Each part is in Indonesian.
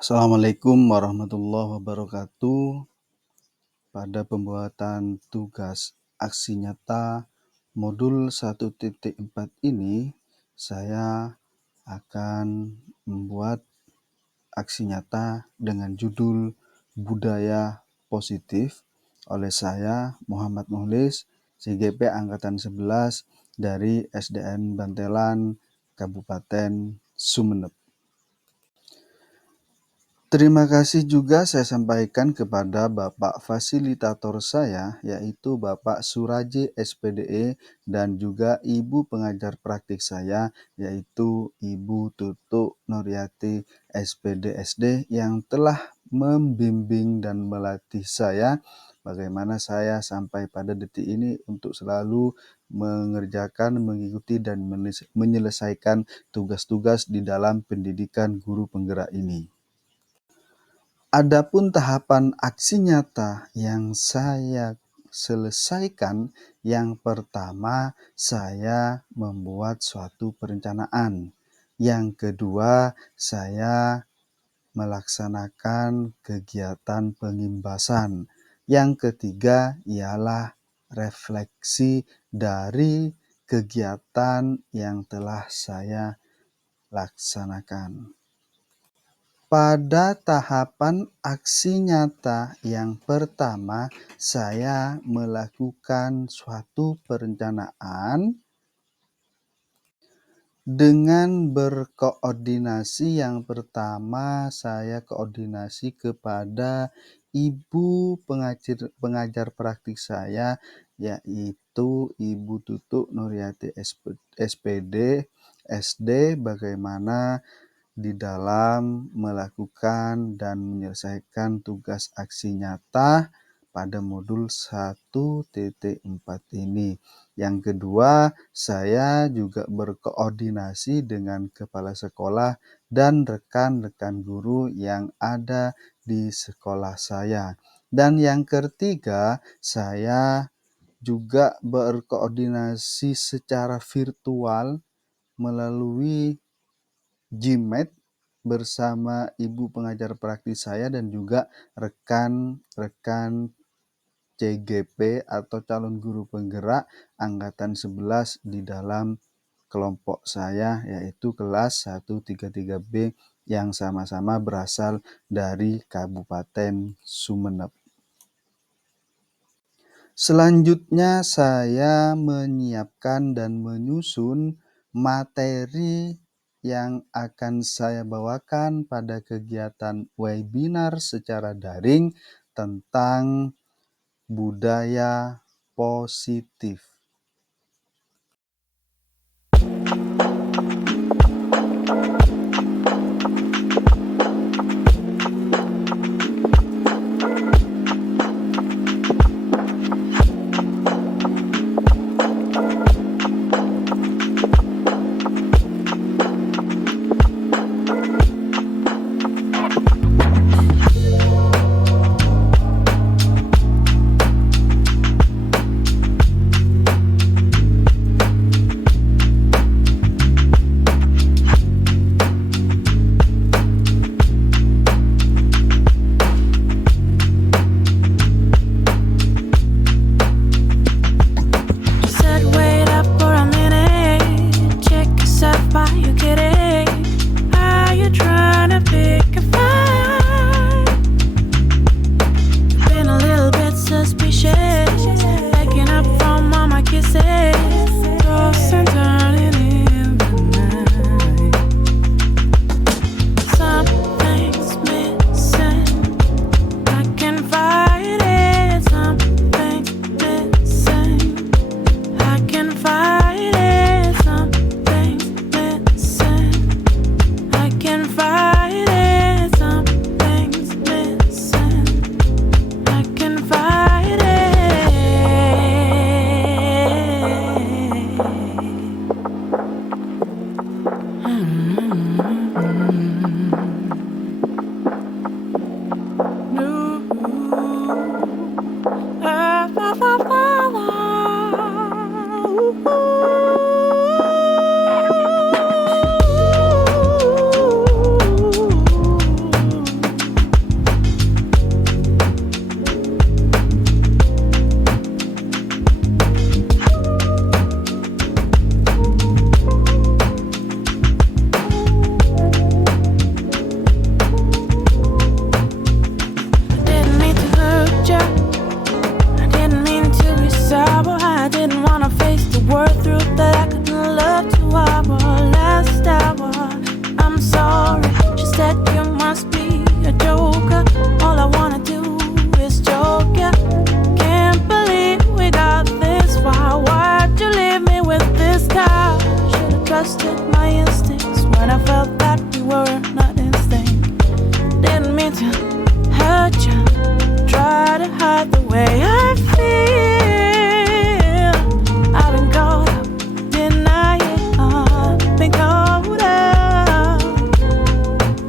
Assalamualaikum warahmatullahi wabarakatuh. Pada pembuatan tugas aksi nyata modul 1.4 ini, saya akan membuat aksi nyata dengan judul Budaya Positif oleh saya, Muhammad Muhlis, CGP Angkatan 11 dari SDN Bantelan, Kabupaten Sumeneb. Terima kasih juga saya sampaikan kepada Bapak fasilitator saya, yaitu Bapak Suraji SPDE, dan juga Ibu pengajar praktik saya, yaitu Ibu Tutuk Nuryati SPD SD, yang telah membimbing dan melatih saya bagaimana saya sampai pada detik ini untuk selalu mengerjakan, mengikuti, dan menyelesaikan tugas-tugas di dalam pendidikan guru penggerak ini. Adapun tahapan aksi nyata yang saya selesaikan, yang pertama saya membuat suatu perencanaan. Yang kedua, saya melaksanakan kegiatan pengimbasan. Yang ketiga ialah refleksi dari kegiatan yang telah saya laksanakan. Pada tahapan aksi nyata yang pertama, saya melakukan suatu perencanaan dengan berkoordinasi. Yang pertama, saya koordinasi kepada Ibu pengajar praktik saya, yaitu Ibu Tutuk Nuryati SPD SD, bagaimana di dalam melakukan dan menyelesaikan tugas aksi nyata pada modul 1.4 ini. Yang kedua, saya juga berkoordinasi dengan kepala sekolah dan rekan-rekan guru yang ada di sekolah saya. Dan yang ketiga, saya juga berkoordinasi secara virtual melalui Gmeet bersama Ibu pengajar praktis saya dan juga rekan-rekan CGP atau calon guru penggerak angkatan 11 di dalam kelompok saya, yaitu kelas 133B yang sama-sama berasal dari Kabupaten Sumeneb. Selanjutnya saya menyiapkan dan menyusun materi yang akan saya bawakan pada kegiatan webinar secara daring tentang budaya positif. mean to hurt you. Try to hide the way I feel. I've been caught up, denying. Been caught up.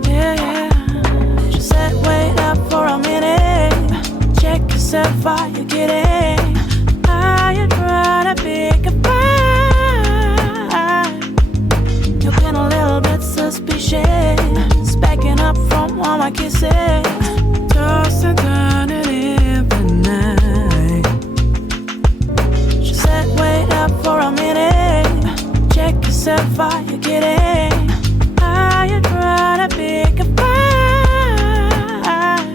Yeah. She said, wait up for a minute. Check yourself, are you kidding? Are you trying to pick a fight? You've been a little bit suspicious, backing up from all my kisses. Toss and turn it in the night. She said, wait up for a minute. Check yourself, are you kidding? Are you trying to pick a fight?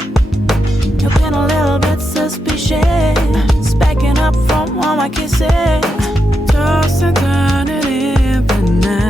You've been a little bit suspicious, backing up from all my kisses. Toss and turn it in the night.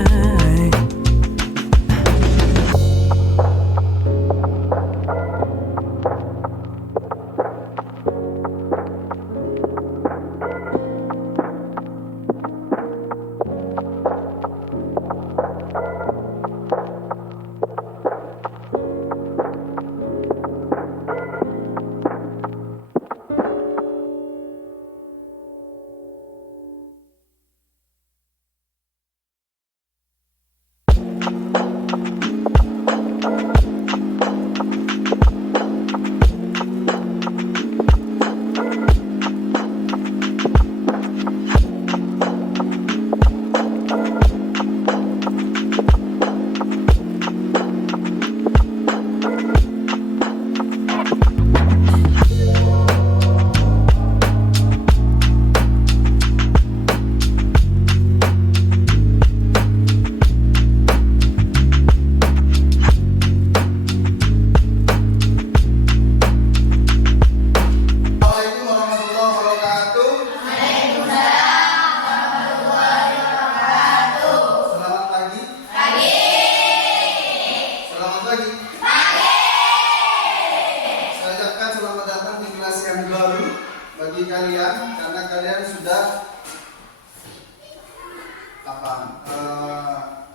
Bagi kalian, karena kalian sudah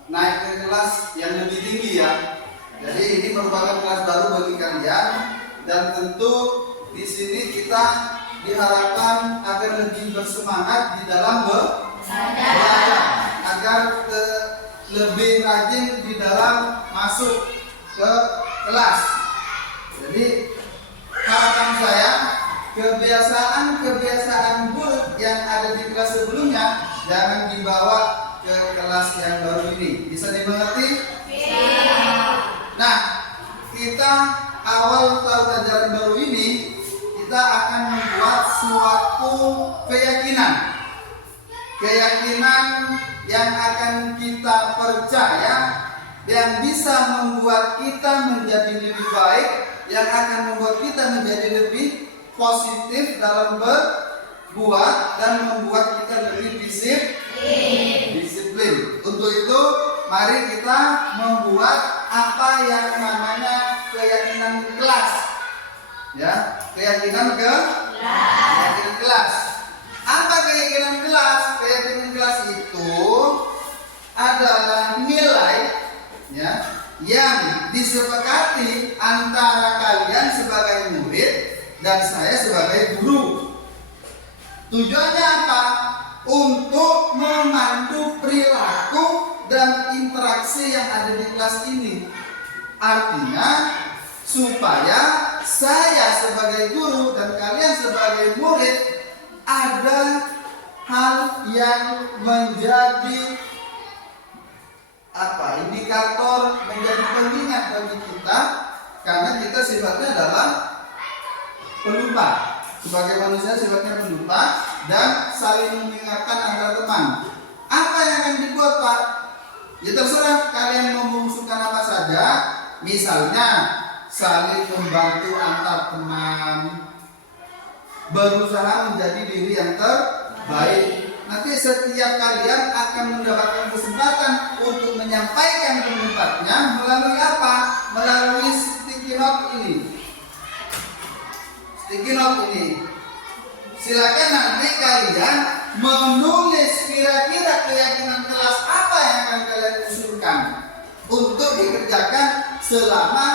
naik ke kelas yang lebih tinggi ya. Jadi ini merupakan kelas baru bagi kalian, dan tentu di sini kita diharapkan agar lebih bersemangat di dalam belajar, agar lebih rajin di dalam masuk ke kelas. Jadi harapan saya, kebiasaan buruk yang ada di kelas sebelumnya jangan dibawa ke kelas yang baru ini. Bisa dimengerti? Nah, kita awal tahun ajaran baru ini kita akan membuat suatu keyakinan yang akan kita percaya, yang bisa membuat kita menjadi lebih baik, yang akan membuat kita menjadi lebih positif dalam berbuat dan membuat kita lebih disiplin. Untuk itu, mari kita membuat apa yang namanya keyakinan kelas. Ya, keyakinan kelas. Apa keyakinan kelas? Keyakinan kelas itu adalah nilai ya yang disepakati antara kalian sebagai murid dan saya sebagai guru. Tujuannya apa? Untuk memandu perilaku dan interaksi yang ada di kelas ini. Artinya supaya saya sebagai guru dan kalian sebagai murid ada hal yang menjadi indikator, menjadi pengingat bagi kita, karena kita sifatnya adalah pelupa. Sebagai manusia sifatnya pelupa dan saling mengingatkan antar teman. Apa yang akan dibuat, Pak? Ya terserah kalian membungsukan apa saja. Misalnya saling membantu antar teman, berusaha menjadi diri yang terbaik. Nanti setiap kalian akan mendapatkan kesempatan untuk menyampaikan pendapatnya melalui apa? Melalui sticky note ini. Silakan nanti kalian menulis kira-kira keyakinan kelas apa yang akan kalian usulkan untuk dikerjakan selama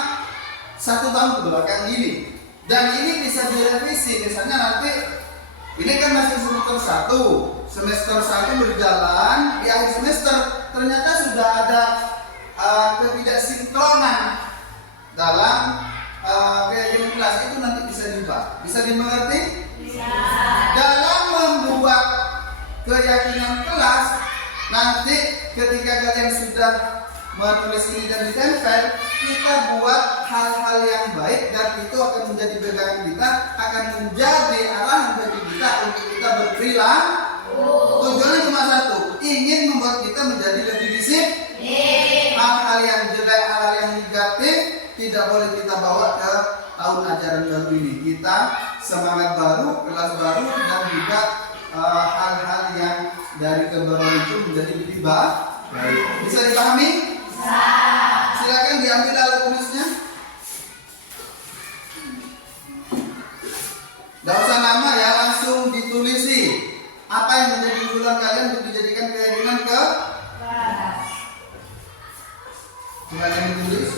1 tahun ke belakang ini. Dan ini bisa direvisi, misalnya nanti ini kan masih semester 1, semester 1 berjalan, di akhir semester ternyata sudah ada ketidaksinkronan dalam keyakinan kelas, itu nanti bisa diubah. Bisa dimengerti? Bisa. Dalam membuat keyakinan kelas, nanti ketika kalian sudah menulis ini dan ditempel, kita buat hal-hal yang baik dan itu akan menjadi pegangan kita, akan menjadi arahan bagi kita untuk kita berperilaku. Tujuannya cuma satu, ingin membuat kita menjadi lebih disiplin. Hal-hal yang jelek, hal-hal yang negatif tidak boleh kita bawa ke tahun ajaran baru ini. Kita semangat baru, kelas baru, dan juga hal-hal yang dari kebaruan itu menjadi lebih baik. Bisa dipahami? Bisa. Silakan diambil alat tulisnya. Tidak usah nama ya, langsung ditulisi. Apa yang menjadi usulan kalian untuk dijadikan keyakinan ke? Silakan ditulis.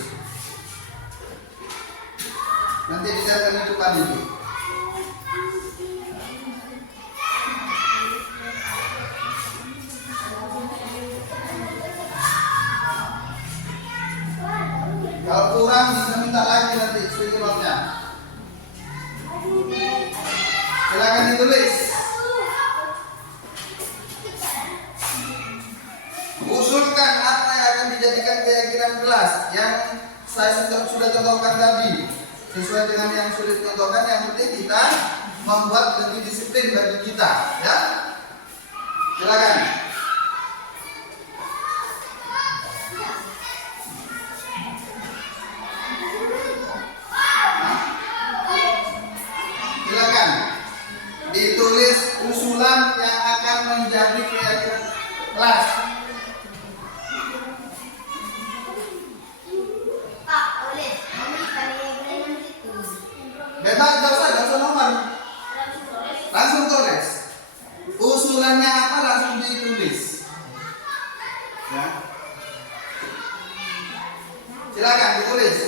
Nanti dicatat di depan itu. Kalau kurang bisa minta lagi nanti screenshotnya. Silakan ditulis. Usulkan apa yang akan dijadikan keyakinan kelas yang saya sudah contohkan tadi. Sesuai dengan yang sudah dicontohkan, yang penting kita membuat lebih disiplin bagi kita, ya. Silakan. Silakan ditulis usulan yang akan menjadi keyakinan kelas. Bebas, gak usah nomor. Langsung tulis. Usulannya apa langsung ditulis. Ya. Silakan ditulis.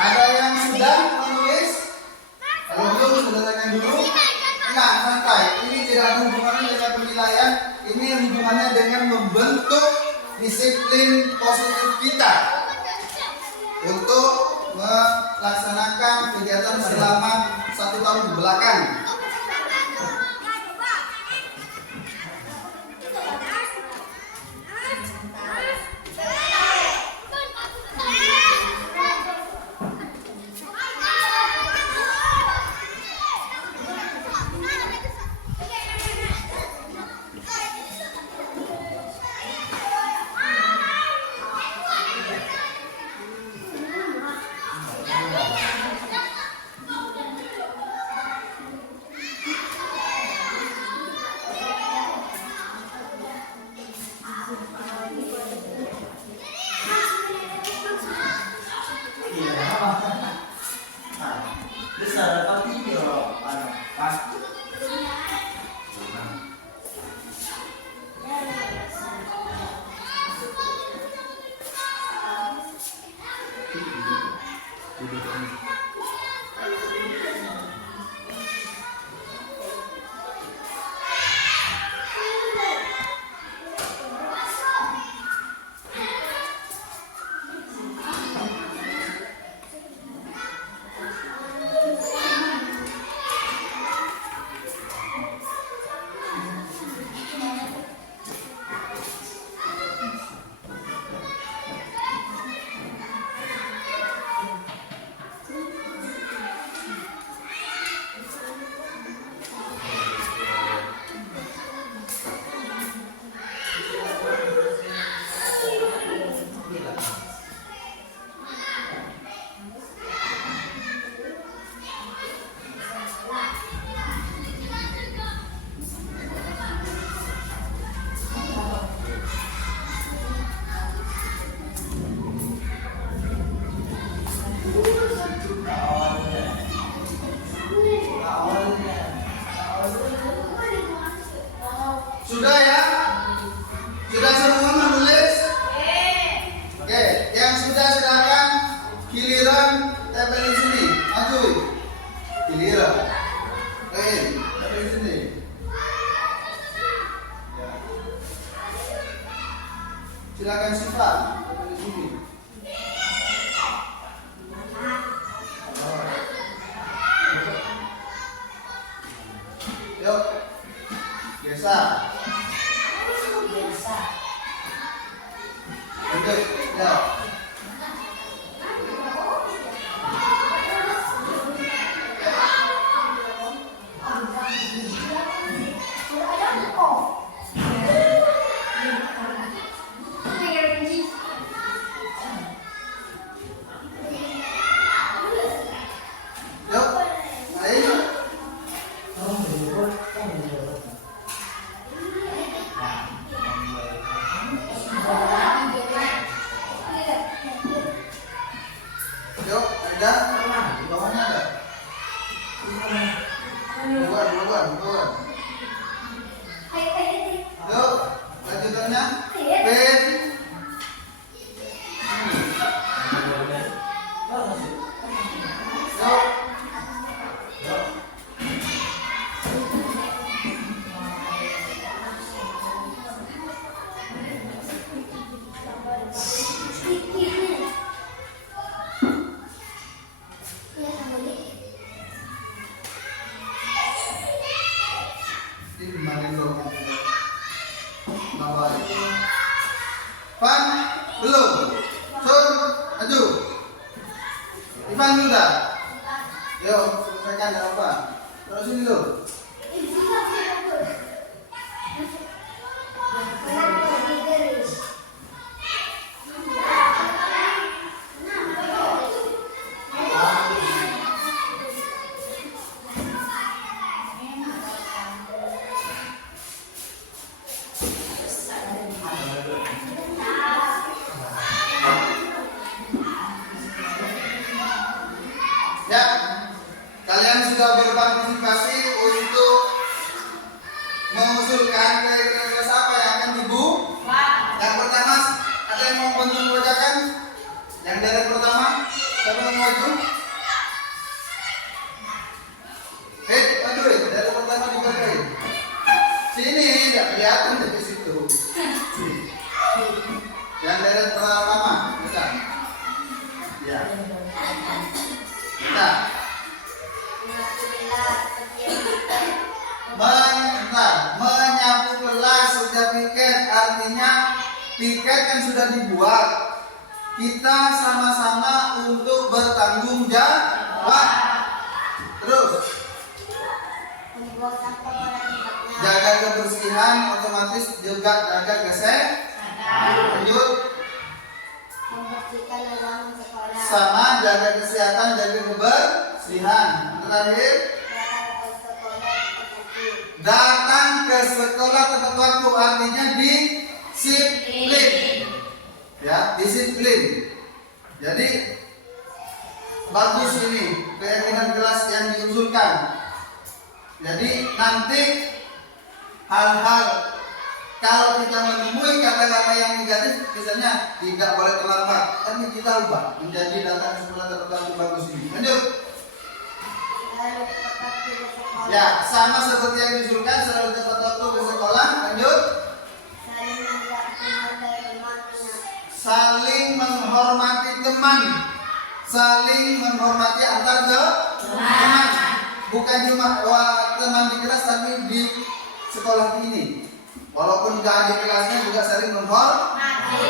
Ada yang sudah menulis? Kalau belum, selesaikan dulu. Nah, santai. Ini tidak ada hubungannya dengan penilaian. Ini hubungannya dengan membentuk disiplin positif kita untuk melaksanakan kegiatan selama 1 tahun ke belakang. Dari sini. Silakan simpan di sini. Yuk, biasa. Lanjut, ya. Yuk, ayo. Yuk, ada. Di bawahnya ada. Bukan. Yuk, lanjutannya. Pen. Yuk. Dimarahin dong. Nawar. Pan, belum. Sun, maju. Ivan sudah. Yuk, selesaikan jangan lupa. Terus sini dulu. Ya, kalian sudah berpartisipasi untuk mengusulkan kira-kira siapa yang akan dibuat. Yang pertama, ada yang mau bantu membacakan? Yang dari pertama, siapa yang mau maju? Maju, dari pertama dibacain. Sini, tidak kelihatan dari situ. Yang dari pertama, bisa. Ya. Nah, menyapu kelas sudah piket, artinya piket kan sudah dibuat. Kita sama-sama untuk bertanggung jawab. Terus jaga kebersihan, otomatis juga jaga kesehatan. Lanjut. Membersihkan lingkungan sekolah. Sama jaga kesehatan, jaga kebersihan. Terakhir, datang ke sekolah tepat waktu, artinya disiplin. Ya, disiplin. Jadi bagus ini keyakinan kelas yang diusulkan. Jadi nanti hal-hal kalau kita menemui kata-kata yang negatif, misalnya tidak boleh terlambat, tapi kita ubah menjadi datang ke sekolah tepat waktu bagus ini. Lanjut. Ya, sama seperti yang diusulkan, selalu tepat waktu ke sekolah. Lanjut. Saling menghormati teman, saling menghormati antar teman. Bukan cuma teman di kelas, tapi di sekolah ini. Walaupun nggak ada kelasnya juga saling menghormati.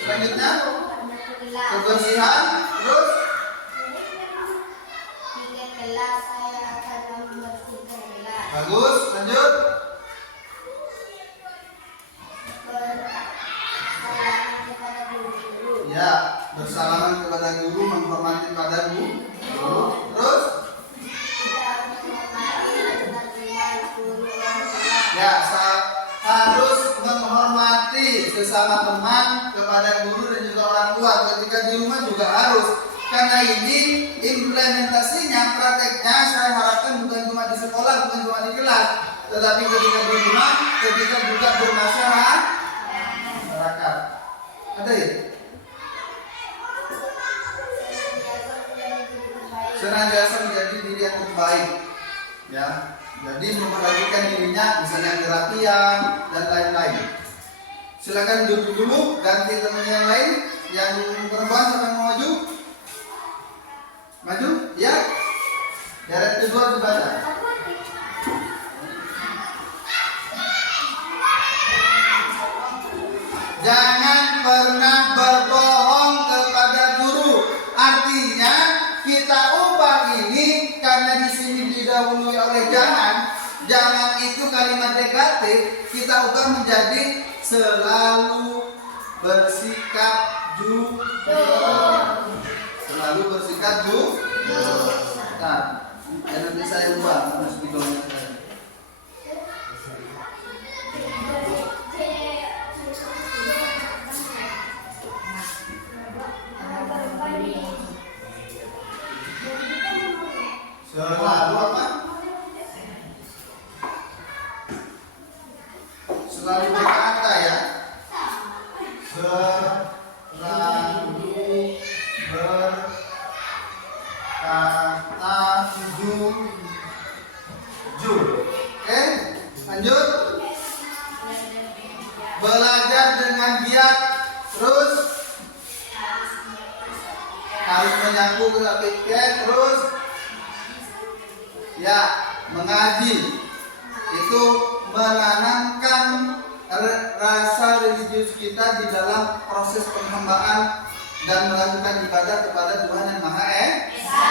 Selanjutnya, kebersihan. Terus, bagus. Lanjut. Ya, bersalaman kepada guru, menghormati pada guru. Terus, ya, harus menghormati sesama teman, kepada guru dan juga orang tua. Ketika di rumah juga harus. Karena ini implementasinya, prakteknya saya harapkan bukan cuma di sekolah, bukan cuma di kelas, tetapi ketika di rumah, ketika juga bermasyarakat. Ada ya? Senantiasa menjadi diri yang terbaik. Ya, jadi memperhatikan dirinya, misalnya kerapian dan lain-lain. Silakan duduk dulu, ganti teman yang lain. Yang perempuan sampai mau maju, maju, ya. Deret kedua dibaca. Jangan pernah berbohong kepada guru. Artinya kita ubah ini karena di sini didahului oleh jangan. Jangan itu kalimat negatif, kita ubah menjadi selalu bersikap jujur. Selalu bersikap jujur. Nah, nanti saya ubah harus videonya. Selalu apa? Selalu berkata ya. Selalu berkata jujur. Oke, lanjut. Belajar dengan giat. Terus harus menyapu gerak pikiran. Terus ya, mengaji itu menanamkan rasa religius kita di dalam proses penghambaan dan melakukan ibadah kepada Tuhan yang Maha Esa.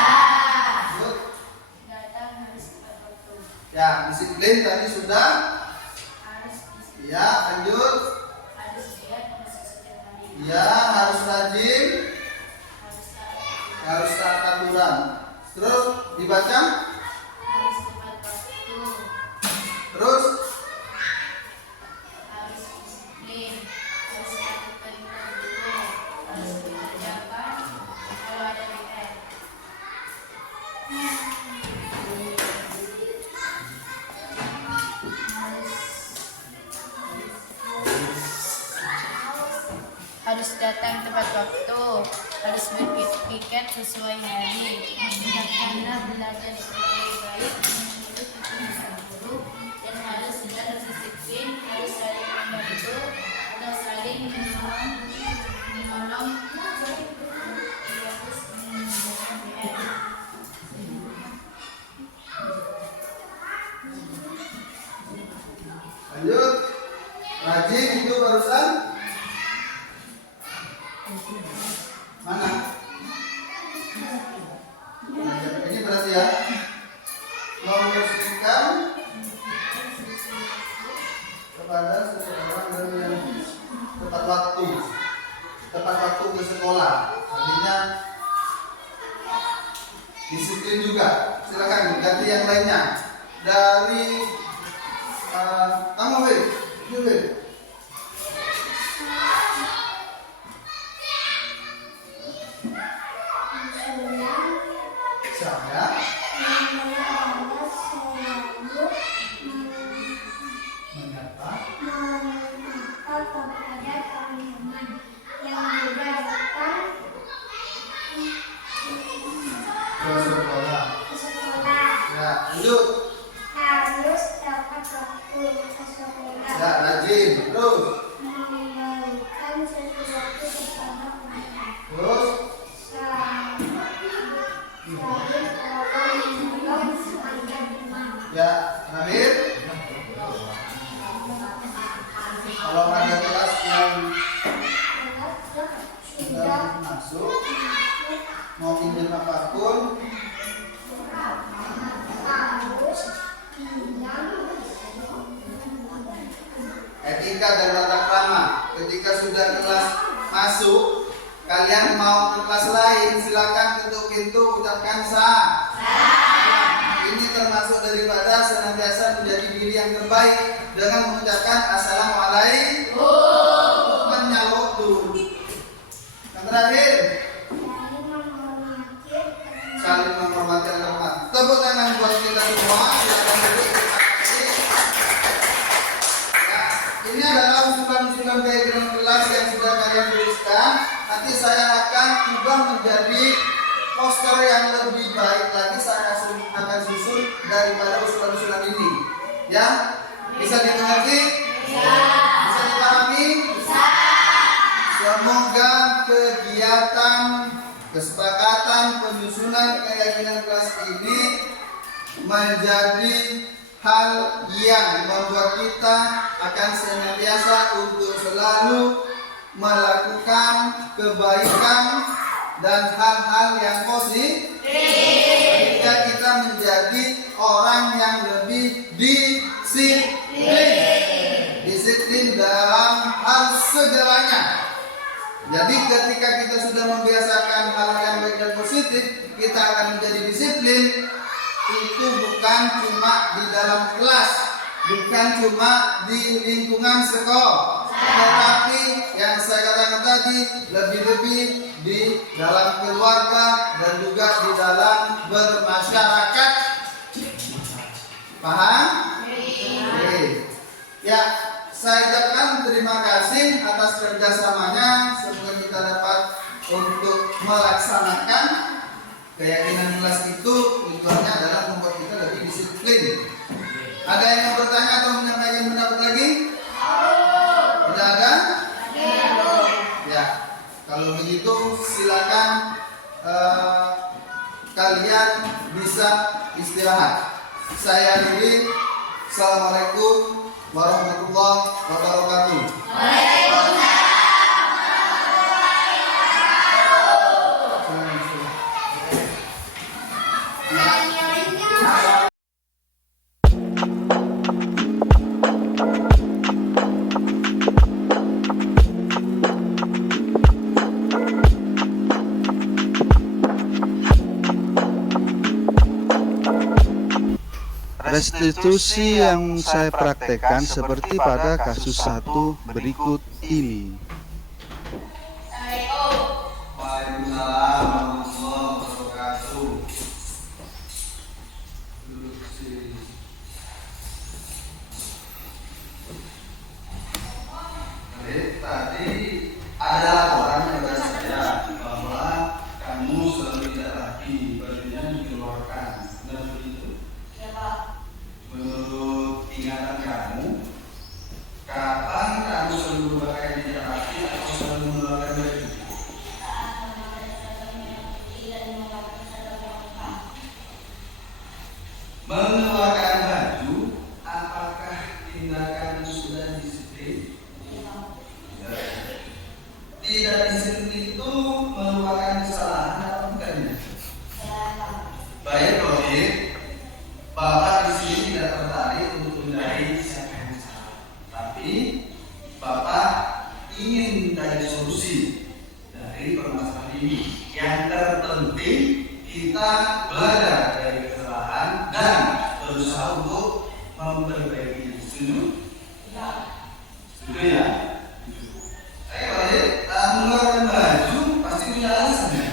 Ya, disiplin tadi sudah. Ya, lanjut. Ya, harus rajin. Harus taat aturan. Terus dibaca. Terus harus disiplin, harus lakukan dulu, harus dikerjakan kalau ada PR. Harus datang tepat waktu, harus berpikir sesuai hari, karena belajar sebagai baik, menurut hitungan guru, dan harus sudah disiplin, harus saling membantu, harus saling menolong, harus mengerjakan PR. lanjut. Rajin itu barusan mana? Ini berarti ya membersihkan kepada seseorang dengan tepat waktu ke sekolah. Artinya disiplin juga. Silakan ganti yang lainnya. Dari kamu, Wei. Saya menyapa Kepada teman-teman yang sudah datang ke sekolah. ke sekolah, Ya, lanjut. harus tepat waktu ke sekolah, Ya, rajin. Terus. memberikan sesuatu kepada orang, Terus. Ya, terakhir. Kalau ada kelas yang sudah masuk, mau pinjam apapun, etika dan tata krama. Ketika sudah kelas masuk, kalian mau ke kelas lain, silakan tutup pintu, ucapkan sah. Ini termasuk daripada senantiasa menjadi diri yang terbaik dengan mengucapkan assalamualaikum. Menyalutun. Yang terakhir, saling menghormati antar. Tepuk tangan buat kita semua. Silakan duduk. Ya, ini adalah usulan-usulan background kelas yang sudah kalian tuliskan. Nanti saya akan ubah menjadi poster yang lebih baik lagi saya akan susun daripada usulan-usulan ini. Ya, bisa dimengerti? Bisa dipahami? Semoga kegiatan kesepakatan penyusunan keyakinan kelas ini menjadi hal yang membuat kita akan senantiasa untuk selalu melakukan kebaikan dan hal-hal yang positif, sehingga kita menjadi orang yang lebih disiplin dalam hal segalanya. Jadi ketika kita sudah membiasakan hal-hal yang baik dan positif, kita akan menjadi disiplin. Itu bukan cuma di dalam kelas, bukan cuma di lingkungan sekolah, tetapi yang saya katakan tadi lebih-lebih di dalam keluarga dan juga di dalam bermasyarakat. Paham? Oke. Ya, saya ucapkan terima kasih atas kerjasamanya. Semoga kita dapat untuk melaksanakan keyakinan kelas itu. Tujuannya adalah membuat kita lebih disiplin. Ada yang mau bertanya atau menyampaikan pendapat lagi? Tidak ada? Ya, kalau begitu silakan kalian bisa istirahat. Saya akhiri. Assalamualaikum warahmatullahi wabarakatuh. Restitusi yang saya praktekkan seperti pada kasus 1 berikut ini. Waalaikumsalam warahmatullahi wabarakatuh. Tadi ada laporan kepada saya bahwa kamu selalu tidak rapi, bajunya dikeluarkan. Benar begitu? Ya, Pak. Menurut ingatan kamu, kapan kamu selalu berpakaian tidak rapi atau selalu mengeluarkan baju? Mengeluarkan baju, apakah tindakan sudah disiplin? Tidak disiplin itu merupakan kesalahan atau bukan? Baik, Rohit. Bapak di sini tidak tertarik untuk mencari siapa yang salah, tapi Bapak ingin mencari solusi dari permasalahan ini. Yang terpenting kita belajar dari kesalahan dan berusaha untuk memperbaikinya. Setuju? Setuju ya? Mengeluarkan baju pasti punya alasan ya?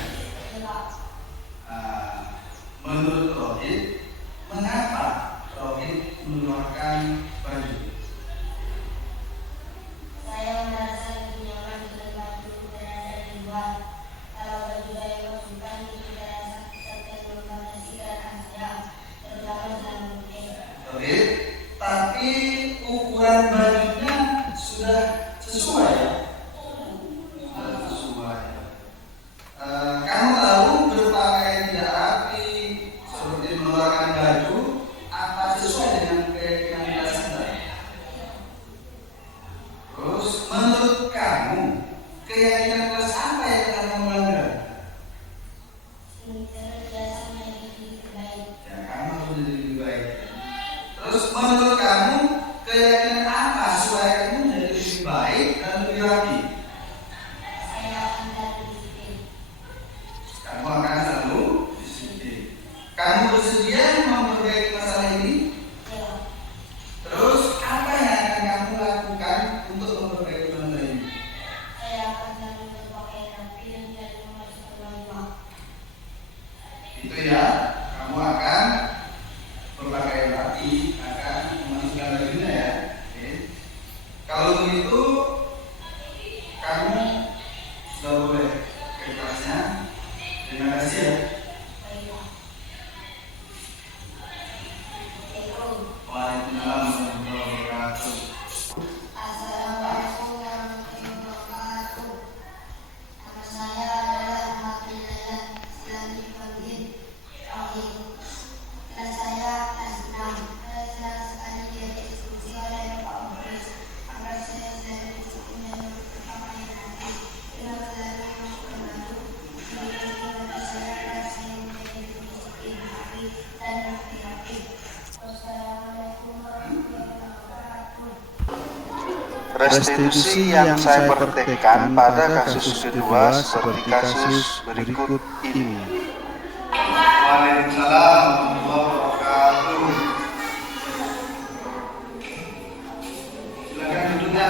Menurut Rohit, mengapa Rohit mengeluarkan baju? Saya merasa lebih nyaman dengan baju berada di luar. Kalau baju saya masukkan tidak rasa seperti membatasi gerakan saya terutama dalam mungkin. Rohit, tapi ukuran bajunya sudah sesuai ya? Kamu tahu berpakaian tidak rapi seperti mengeluarkan baju apa sesuai dengan keyakinan kita sendiri? Terus menurut kamu keyakinan kelas apa yang kamu melanggar? Ya, kamu harus jadi lebih baik. Terus menurut kamu keyakinan apa supaya kamu menjadi lebih baik dan lebih rapi? Kamu akan selalu disiplin. Kamu bersedia memperbaiki masalah ini? Terus apa yang akan kamu lakukan untuk memperbaiki masalah ini? Saya akan selalu berpakaian rapi dan tidak memasukkan rumah. Itu ya, kamu akan berpakaian rapi, akan memasukkan bajunya ya. Oke. Kalau begitu, kamu sudah boleh ke kelasnya. Terima kasih ya. Restitusi yang saya praktekkan pada kasus kedua seperti kasus berikut ini. Waalaikumsalam warahmatullahi wabarakatuh. Silakan duduknya.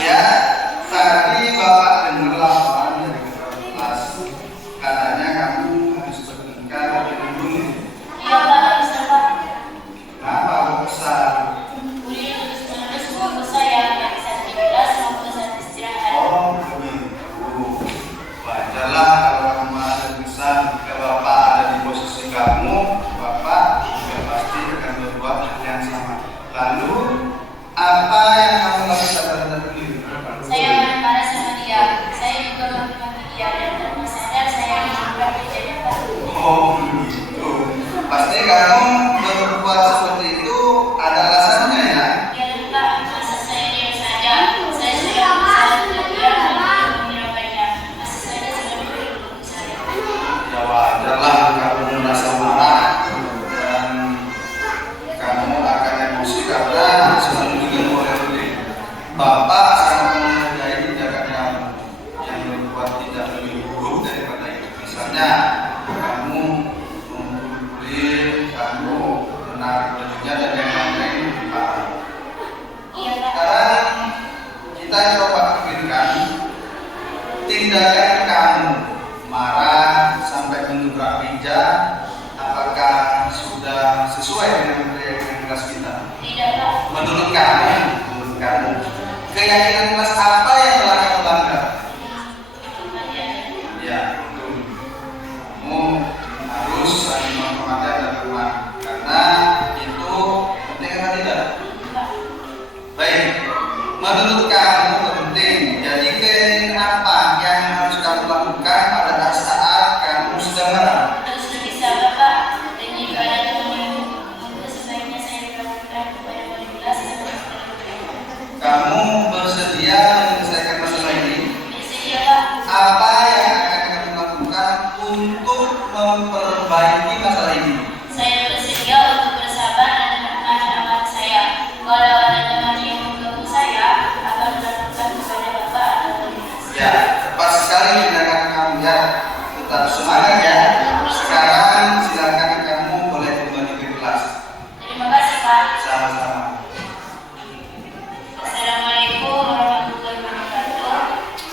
Ya, tadi Bapak dengar laporan dari kepala kelas. Katanya kamu harus bertengkar dengan guru. Iya Pak, bisa Pak. Kenapa kok kesal? Guru terus menerus memukul saya, dari saat di kelas maupun saat istirahat. Oh, begitu. Wajarlah kalau kamu merasa kesal jika Bapak ada di posisi kamu, Bapak juga pasti akan berbuat hal yang sama. Lalu, apa yang kamu lakukan terhadap beliau? Saya marah sama dia. Saya juga memaki dia dan tanpa sadar saya melakukan kejadian Pak. Oh, begitu. Pasti kamu berbuat seperti itu ada alasannya ya? Ya dan Pak, masa saya diam saja. Saya sudah berusaha untuk dia dan tidak menyerapkannya. Masa saya sudah memukul saya. Ya wajarlah kamu merasa marah dan kamu akan emosi karena selalu diganggu oleh beliau. Bapak sangat menghargai tindakan kamu yang membuat tidak lebih buruk daripada itu. Misalnya, kamu memukul beliau, kamu menarik bajunya dan yang lain-lain lebih parah. Iya Pak. Sekarang kita coba pikirkan tindakan kamu marah sampai mengebrak meja, apakah sudah sesuai dengan keyakinan kelas kita? Tidak Pak. Menurut kamu, keyakinan kelas apa yang telah kamu langgar? Ya, betul. Kamu harus saling menghormati dan teman karena itu penting atau tidak? Baik, menurut kamu penting. Jadi keyakinan apa yang harus kamu lakukan pada saat kamu sedang marah? Harus lebih sabar Pak. Dan jika ada teman yang memukul, sebaiknya saya berlakukan kepada wali kelas atau Kamu bersedia menyelesaikan masalah ini? bersedia Pak. Apa yang akan kamu lakukan untuk memperbaiki masalah ini? Saya bersedia untuk bersabar dan menahan amarah saya. Kalau ada teman yang mengganggu saya, akan melakukan kepada Bapak atau wali kelas. Ya, tepat sekali tindakan kamu ya. Tetap semangat ya. Sekarang silakan kamu boleh kembali ke kelas. Terima kasih Pak. Sama-sama. Assalamualaikum warahmatullahi wabarakatuh.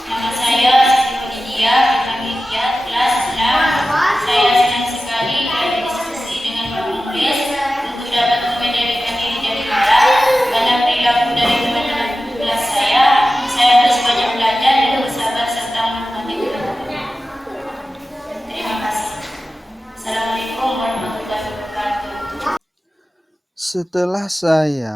Nama saya Siti Lydia, dipanggil Kia, kelas 6. Saya senang sekali berdiskusi dengan Pak Mukhlis untuk dapat membenarkan diri dari marah karena perilaku dari teman-teman kelas saya. Saya harus banyak belajar dan bersabar serta menghormati kebenaran. Terima kasih. Assalamualaikum warahmatullahi wabarakatuh. Setelah saya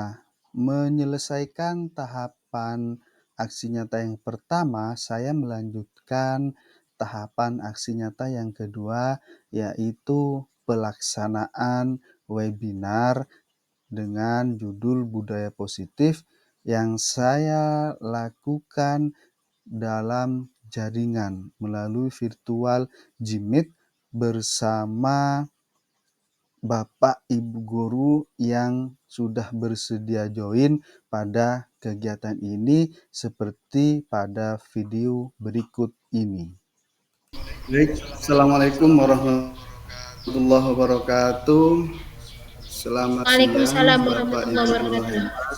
menyelesaikan tahapan aksi nyata yang pertama, saya melanjutkan tahapan aksi nyata yang kedua, yaitu pelaksanaan webinar dengan judul Budaya Positif yang saya lakukan dalam jaringan melalui virtual Jimit bersama Bapak Ibu guru yang sudah bersedia join pada kegiatan ini seperti pada video berikut ini. Baik, Assalamualaikum warahmatullahi wabarakatuh. Selamat Waalaikumsalam siang Bapak warahmatullahi Ibu guru wabarakatuh. hebat.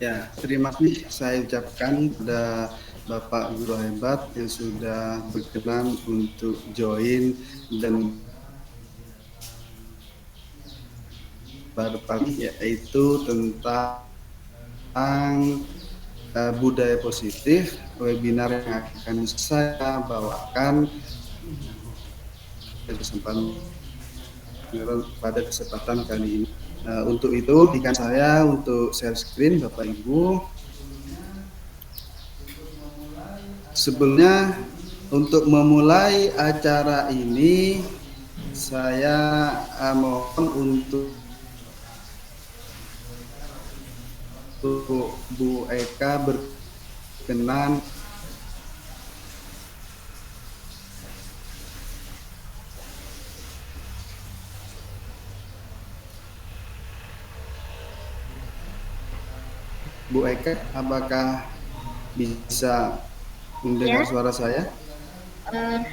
Ya, terima kasih saya ucapkan kepada Bapak Guru Hebat yang sudah berkenan untuk join dan berbagi, yaitu tentang budaya positif, webinar yang akan saya bawakan pada kesempatan kali ini. Untuk itu, izinkan saya untuk share screen Bapak Ibu. Sebelumnya, untuk memulai acara ini, saya mohon untuk Bu Eka berkenan Bu Eka, apakah bisa mendengar Ya, suara saya? eh, ya,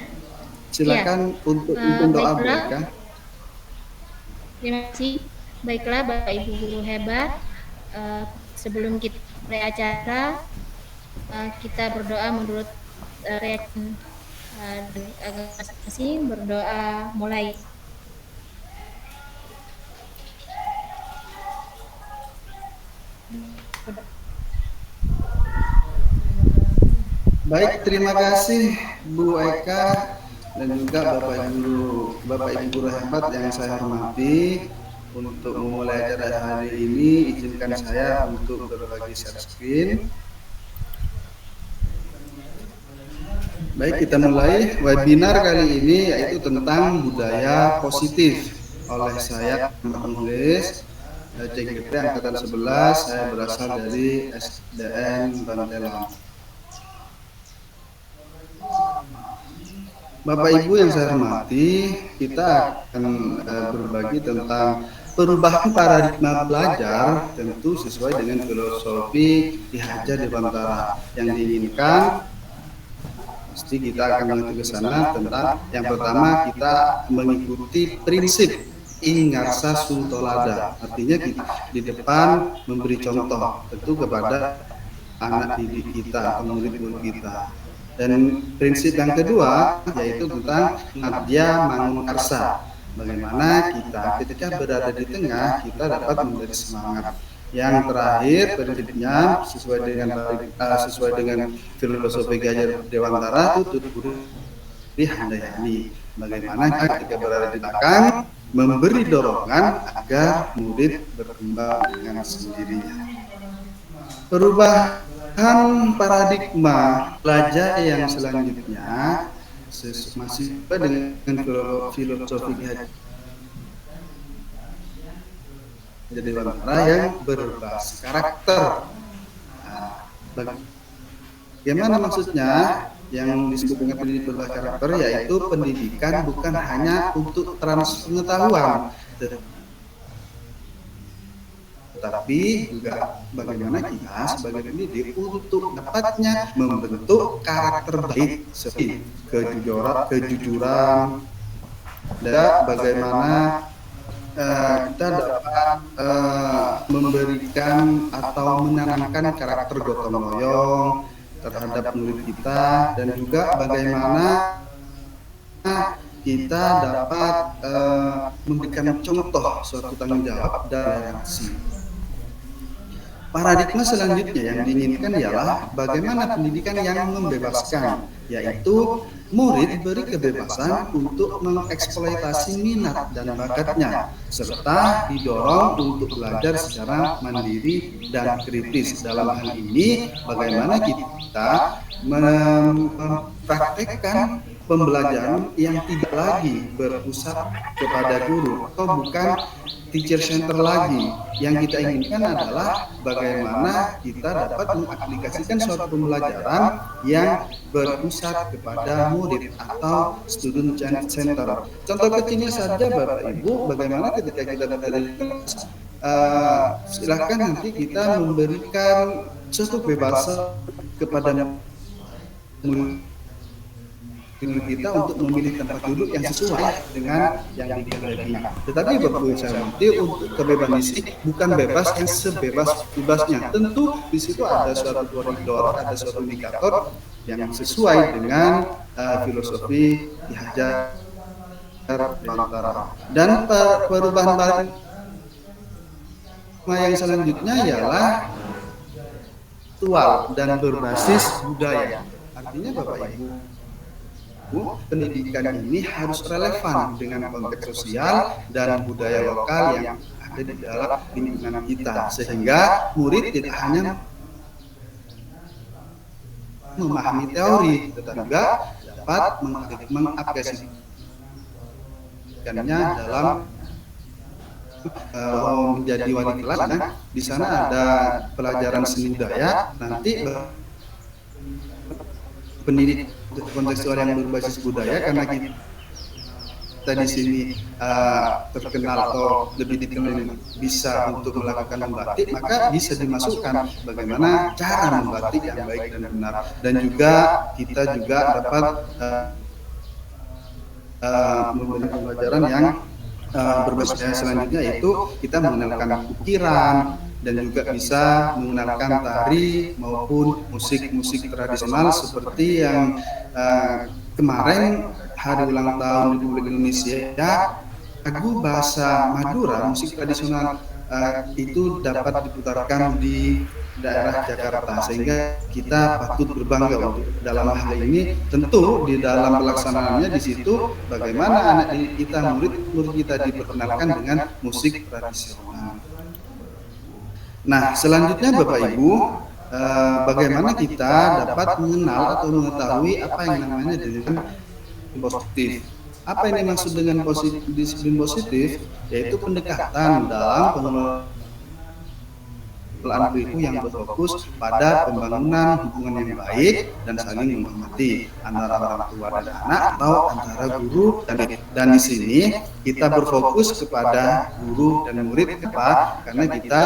Silakan untuk pimpin doa Bu baiklah. Eka. Terima kasih. Baiklah, Bapak Ibu guru hebat. Eh, Sebelum kita mulai acara, kita berdoa menurut reaction agama masing-masing. Berdoa mulai. Baik, terima kasih Bu Eka dan juga Bapak Ibu guru hebat yang saya hormati. Untuk memulai acara hari ini, izinkan saya untuk berbagi share screen. Baik, kita mulai webinar kali ini yaitu tentang budaya positif oleh saya penulis CGP Angkatan 11. Saya berasal dari SDN Bantelang. Bapak Ibu yang saya hormati, kita akan berbagi tentang perubahan paradigma belajar tentu sesuai dengan filosofi Ki Hajar Dewantara yang diinginkan. Pasti kita akan menuju ke sana tentang yang pertama kita mengikuti prinsip Ingarsa Suntolada. Artinya kita di depan memberi contoh tentu kepada anak didik kita atau murid-murid kita. Dan prinsip yang kedua yaitu tentang Nadya Mangun Karsa. Bagaimana kita ketika berada di tengah kita dapat memberi semangat. Yang terakhir prinsipnya sesuai dengan filosofi Ki Hajar Dewantara itu Budi Handayani. Bagaimana ketika berada di belakang memberi dorongan agar murid berkembang dengan sendirinya. Perubahan paradigma belajar yang selanjutnya masih dengan filosofi Ki Hajar Dewantara yang berbasis karakter. Nah, bagaimana maksudnya yang disebut dengan pendidikan berbasis karakter, yaitu pendidikan bukan hanya untuk transfer pengetahuan, tetapi juga bagaimana kita sebagai pendidik untuk dapatnya membentuk karakter baik seperti kejujuran, dan bagaimana kita dapat memberikan atau menanamkan karakter gotong royong terhadap murid kita, dan juga bagaimana kita dapat memberikan contoh suatu tanggung jawab dan reaksi. Paradigma selanjutnya yang diinginkan ialah bagaimana pendidikan yang membebaskan, yaitu murid diberi kebebasan untuk mengeksploitasi minat dan bakatnya, serta didorong untuk belajar secara mandiri dan kritis. Dalam hal ini, bagaimana kita mempraktekkan pembelajaran yang tidak lagi berpusat kepada guru atau bukan teacher center lagi. Yang kita inginkan adalah bagaimana kita dapat mengaplikasikan suatu pembelajaran yang berpusat kepada murid atau student center. Contoh kecilnya saja Bapak Ibu, bagaimana ketika kita berada di kelas, silakan nanti kita memberikan suatu kebebasan kepada murid kita untuk memilih tempat duduk yang sesuai dengan yang dikehendakinya. Tetapi Bapak Ibu saya hormati, untuk kebebasan ini bukan bebas yang sebebas-bebasnya. Tentu di situ ada suatu koridor, ada suatu indikator yang sesuai dengan filosofi Ki Hajar Dewantara. Dan perubahan paradigma yang selanjutnya ialah aktual dan berbasis budaya. Artinya Bapak Ibu, pendidikan ini harus relevan dengan konteks sosial dan budaya lokal yang ada di dalam lingkungan kita, sehingga murid tidak hanya memahami teori, tetapi juga dapat mengaplikasikannya dalam menjadi wali kelas. Dan di sana ada pelajaran seni budaya, nanti pendidik kontekstual yang berbasis budaya, karena kita kita di sini terkenal atau lebih dikenal bisa untuk melakukan membatik, maka bisa dimasukkan bagaimana cara membatik yang baik dan benar. Dan juga kita juga dapat memberi pembelajaran yang berbasis selanjutnya, yaitu kita mengenalkan ukiran dan juga bisa mengenalkan tari maupun musik-musik tradisional seperti yang kemarin hari ulang tahun Republik Indonesia, lagu bahasa Madura, musik tradisional itu dapat diputarkan di daerah Jakarta, sehingga kita patut berbangga untuk dalam hal ini. Tentu di dalam pelaksanaannya di situ bagaimana anak kita, murid kita diperkenalkan dengan musik tradisional. Nah, selanjutnya Bapak Ibu, bagaimana kita dapat mengenal atau mengetahui apa yang namanya dengan positif. Apa yang dimaksud dengan disiplin positif? Yaitu pendekatan dalam pengelolaan perilaku yang berfokus pada pembangunan hubungan yang baik dan saling menghormati antara orang tua dan anak atau antara guru dan murid. Dan di sini kita berfokus kepada guru dan murid, kenapa? Karena kita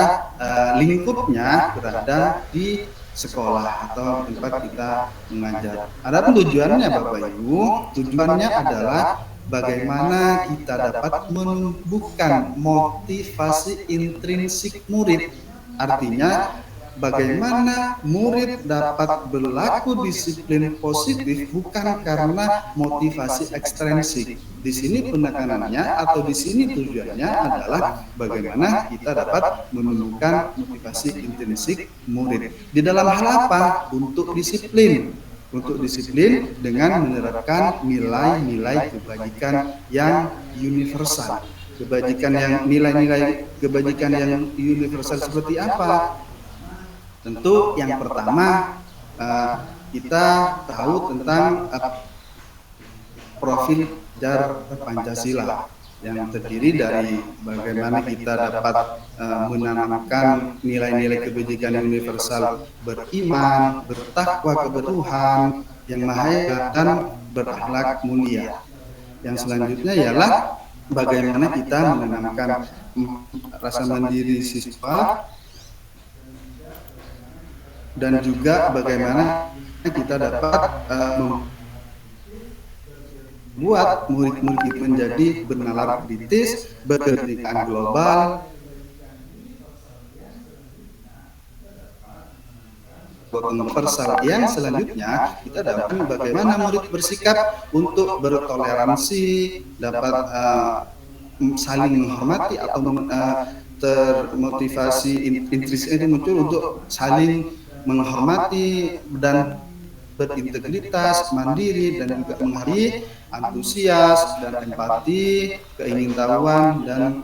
lingkupnya berada di sekolah atau tempat kita mengajar. Adapun tujuannya Bapak Ibu, tujuannya adalah bagaimana kita dapat menumbuhkan motivasi intrinsik murid. Artinya bagaimana murid dapat berlaku disiplin positif bukan karena motivasi ekstrinsik. Di sini penekanannya atau di sini tujuannya adalah bagaimana kita dapat menumbuhkan motivasi intrinsik murid. Di dalam hal apa? Untuk disiplin. Untuk disiplin dengan menerapkan nilai-nilai kebajikan yang universal. Kebajikan yang nilai-nilai kebajikan yang universal seperti apa? Tentu yang pertama kita tahu tentang profil jar Pancasila yang terdiri dari bagaimana kita dapat menanamkan nilai-nilai kebajikan yang universal, beriman, bertakwa kepada Tuhan yang Maha Esa dan berakhlak mulia. Yang selanjutnya ialah bagaimana kita menanamkan rasa mandiri siswa dan juga bagaimana kita dapat membuat murid-murid itu menjadi bernalar kritis, berkepentingan global, universal. Yang selanjutnya kita dapat bagaimana murid bersikap untuk bertoleransi, dapat saling menghormati atau termotivasi intrinsik itu muncul untuk saling menghormati dan berintegritas, mandiri dan juga menghargai, antusias dan empati, keingintahuan dan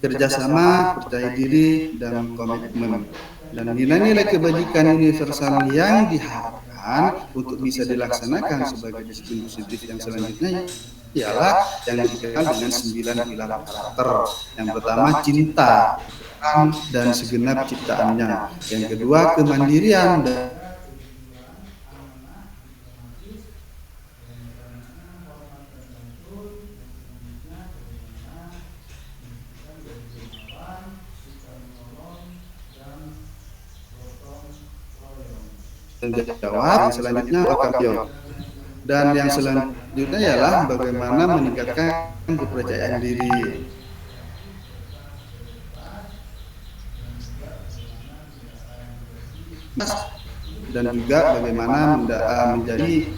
kerjasama, percaya diri dan komitmen. Dan nilai-nilai kebajikan universal yang diharapkan untuk bisa dilaksanakan sebagai disiplin positif yang selanjutnya ialah yang dikenal dengan 9 pilar karakter. Yang pertama cinta dan segenap ciptaannya. Yang kedua kemandirian dan jawab. Yang selanjutnya wakapion. Dan yang selanjutnya ialah bagaimana meningkatkan kepercayaan diri. Dan juga bagaimana menjadi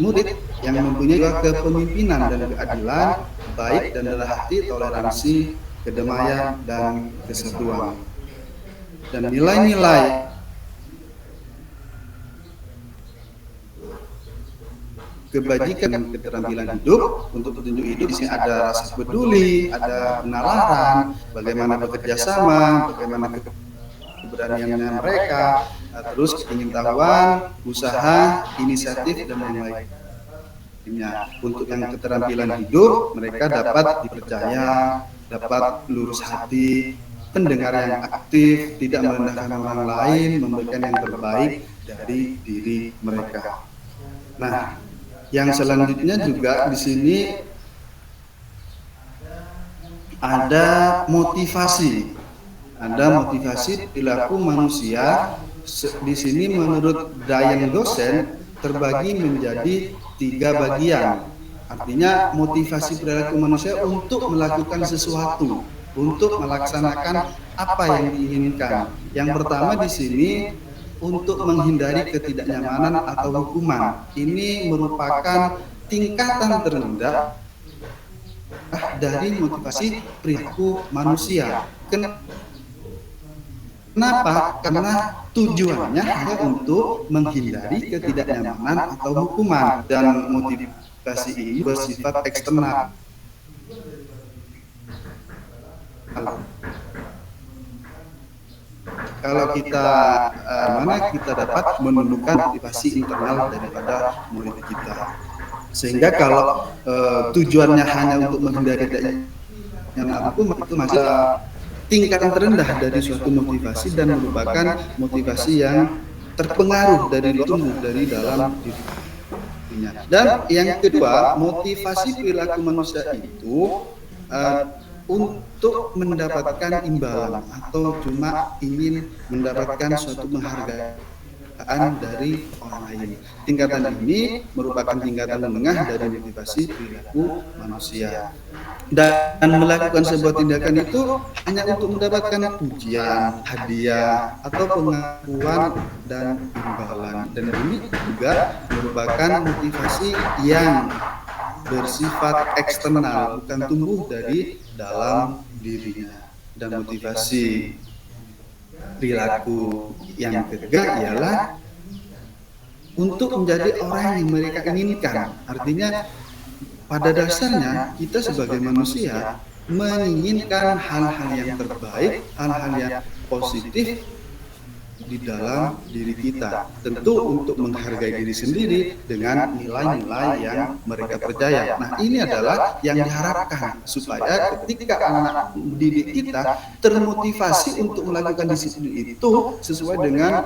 murid yang mempunyai kepemimpinan dan keadilan, baik dan rendah hati, toleransi, kedamaian dan kesatuan. Dan nilai-nilai kebajikan dan keterampilan hidup. Untuk petunjuk hidup di sini ada rasa peduli, ada penalaran, bagaimana bekerja sama, bagaimana keberaniannya mereka, terus keingintahuan, usaha, inisiatif dan lain-lainnya. Untuk yang keterampilan hidup, mereka dapat dipercaya, dapat lurus hati, pendengar yang aktif, tidak merendahkan orang lain, memberikan yang terbaik dari diri mereka. Nah, yang selanjutnya juga di sini ada motivasi. Ada motivasi perilaku manusia. Di sini menurut Diane dosen terbagi menjadi 3 bagian. Artinya motivasi perilaku manusia untuk melakukan sesuatu, untuk melaksanakan apa yang diinginkan. Yang pertama di sini untuk menghindari ketidaknyamanan atau hukuman. Ini merupakan tingkatan terendah dari motivasi perilaku manusia. Kenapa? Karena tujuannya hanya untuk menghindari ketidaknyamanan atau hukuman, dan motivasi ini bersifat eksternal. Kalau kita kita dapat menunjukkan motivasi internal daripada murid kita. Sehingga kalau tujuannya hanya untuk menghindari ketidaknyamanan hukum, itu masih tingkatan terendah dari suatu motivasi dan merupakan motivasi yang terpengaruh dari tumbuh dari dalam dirinya. Dan yang kedua, motivasi perilaku manusia itu untuk mendapatkan imbalan atau cuma ingin mendapatkan suatu penghargaan dari orang lain. Tingkatan ini merupakan tingkatan menengah dari motivasi perilaku manusia. Dan melakukan sebuah tindakan itu hanya untuk mendapatkan pujian, hadiah, atau pengakuan dan imbalan. Dan ini juga merupakan motivasi yang bersifat eksternal, bukan tumbuh dari dalam dirinya. Dan motivasi perilaku yang ketiga ialah untuk menjadi orang yang mereka inginkan. Artinya pada dasarnya kita sebagai manusia menginginkan hal-hal yang terbaik, hal-hal yang positif di dalam diri kita. Tentu untuk menghargai diri sendiri dengan nilai-nilai yang mereka percaya. Nah, ini adalah yang diharapkan supaya ketika anak didik kita termotivasi untuk melakukan disiplin itu sesuai dengan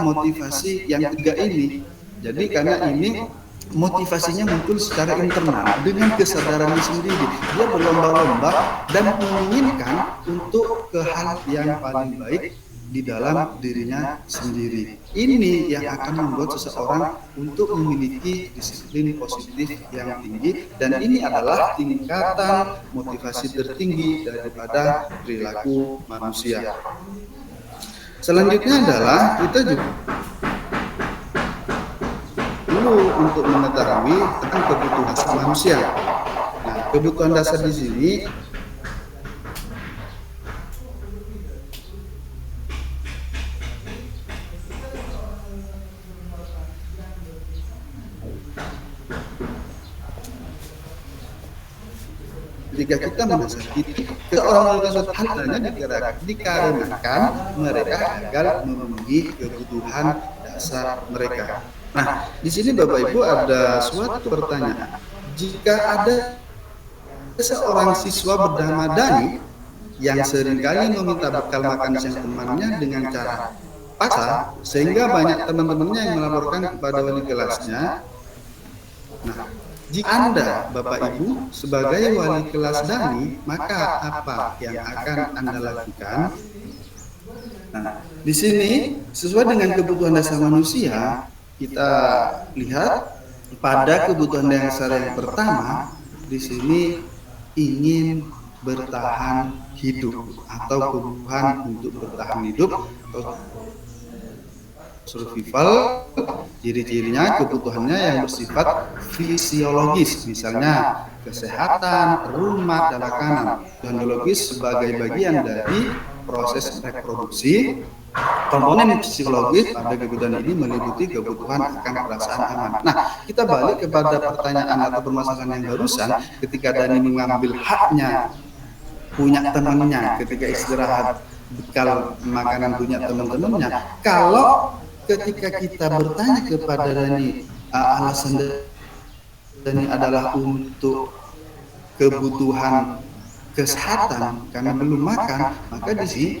motivasi yang ketiga ini. Jadi karena ini motivasinya muncul secara internal dengan kesadarannya sendiri. Dia berlomba-lomba dan menginginkan untuk ke hal yang paling baik di dalam dirinya sendiri. Ini yang akan membuat seseorang untuk memiliki disiplin positif yang tinggi, dan ini adalah tingkatan motivasi tertinggi daripada perilaku manusia. Selanjutnya adalah kita juga untuk mengetahui tentang kebutuhan dasar manusia. Nah, kebutuhan dasar di sini ketika kita mendasari seseorang melakukan suatu hal hanya dikarenakan mereka gagal memenuhi kebutuhan dasar mereka. Nah, di sini Bapak Ibu ada suatu pertanyaan. Jika ada seorang siswa bernama Dani yang seringkali meminta bekal makan siang temannya dengan cara paksa, sehingga banyak teman-temannya yang melaporkan kepada wali kelasnya. Nah, jika Anda, Bapak Ibu, sebagai wali kelas Dani, maka apa yang akan Anda lakukan? Nah, di sini sesuai dengan kebutuhan dasar manusia, kita lihat pada kebutuhan dasar yang pertama di sini ingin bertahan hidup atau kebutuhan untuk bertahan hidup atau survival. Ciri-cirinya kebutuhannya yang bersifat fisiologis, misalnya kesehatan, rumah, dan makanan. Dan biologis sebagai bagian dari proses reproduksi. Komponen psikologis pada kebutuhan ini meliputi kebutuhan akan perasaan aman. Nah, kita balik kepada pertanyaan atau permasalahan yang barusan, ketika Dani mengambil haknya punya temannya ketika istirahat, bekal makanan punya teman-temannya. Kalau ketika kita bertanya kepada Dani, alasan Dani adalah untuk kebutuhan kesehatan karena belum makan, maka di sini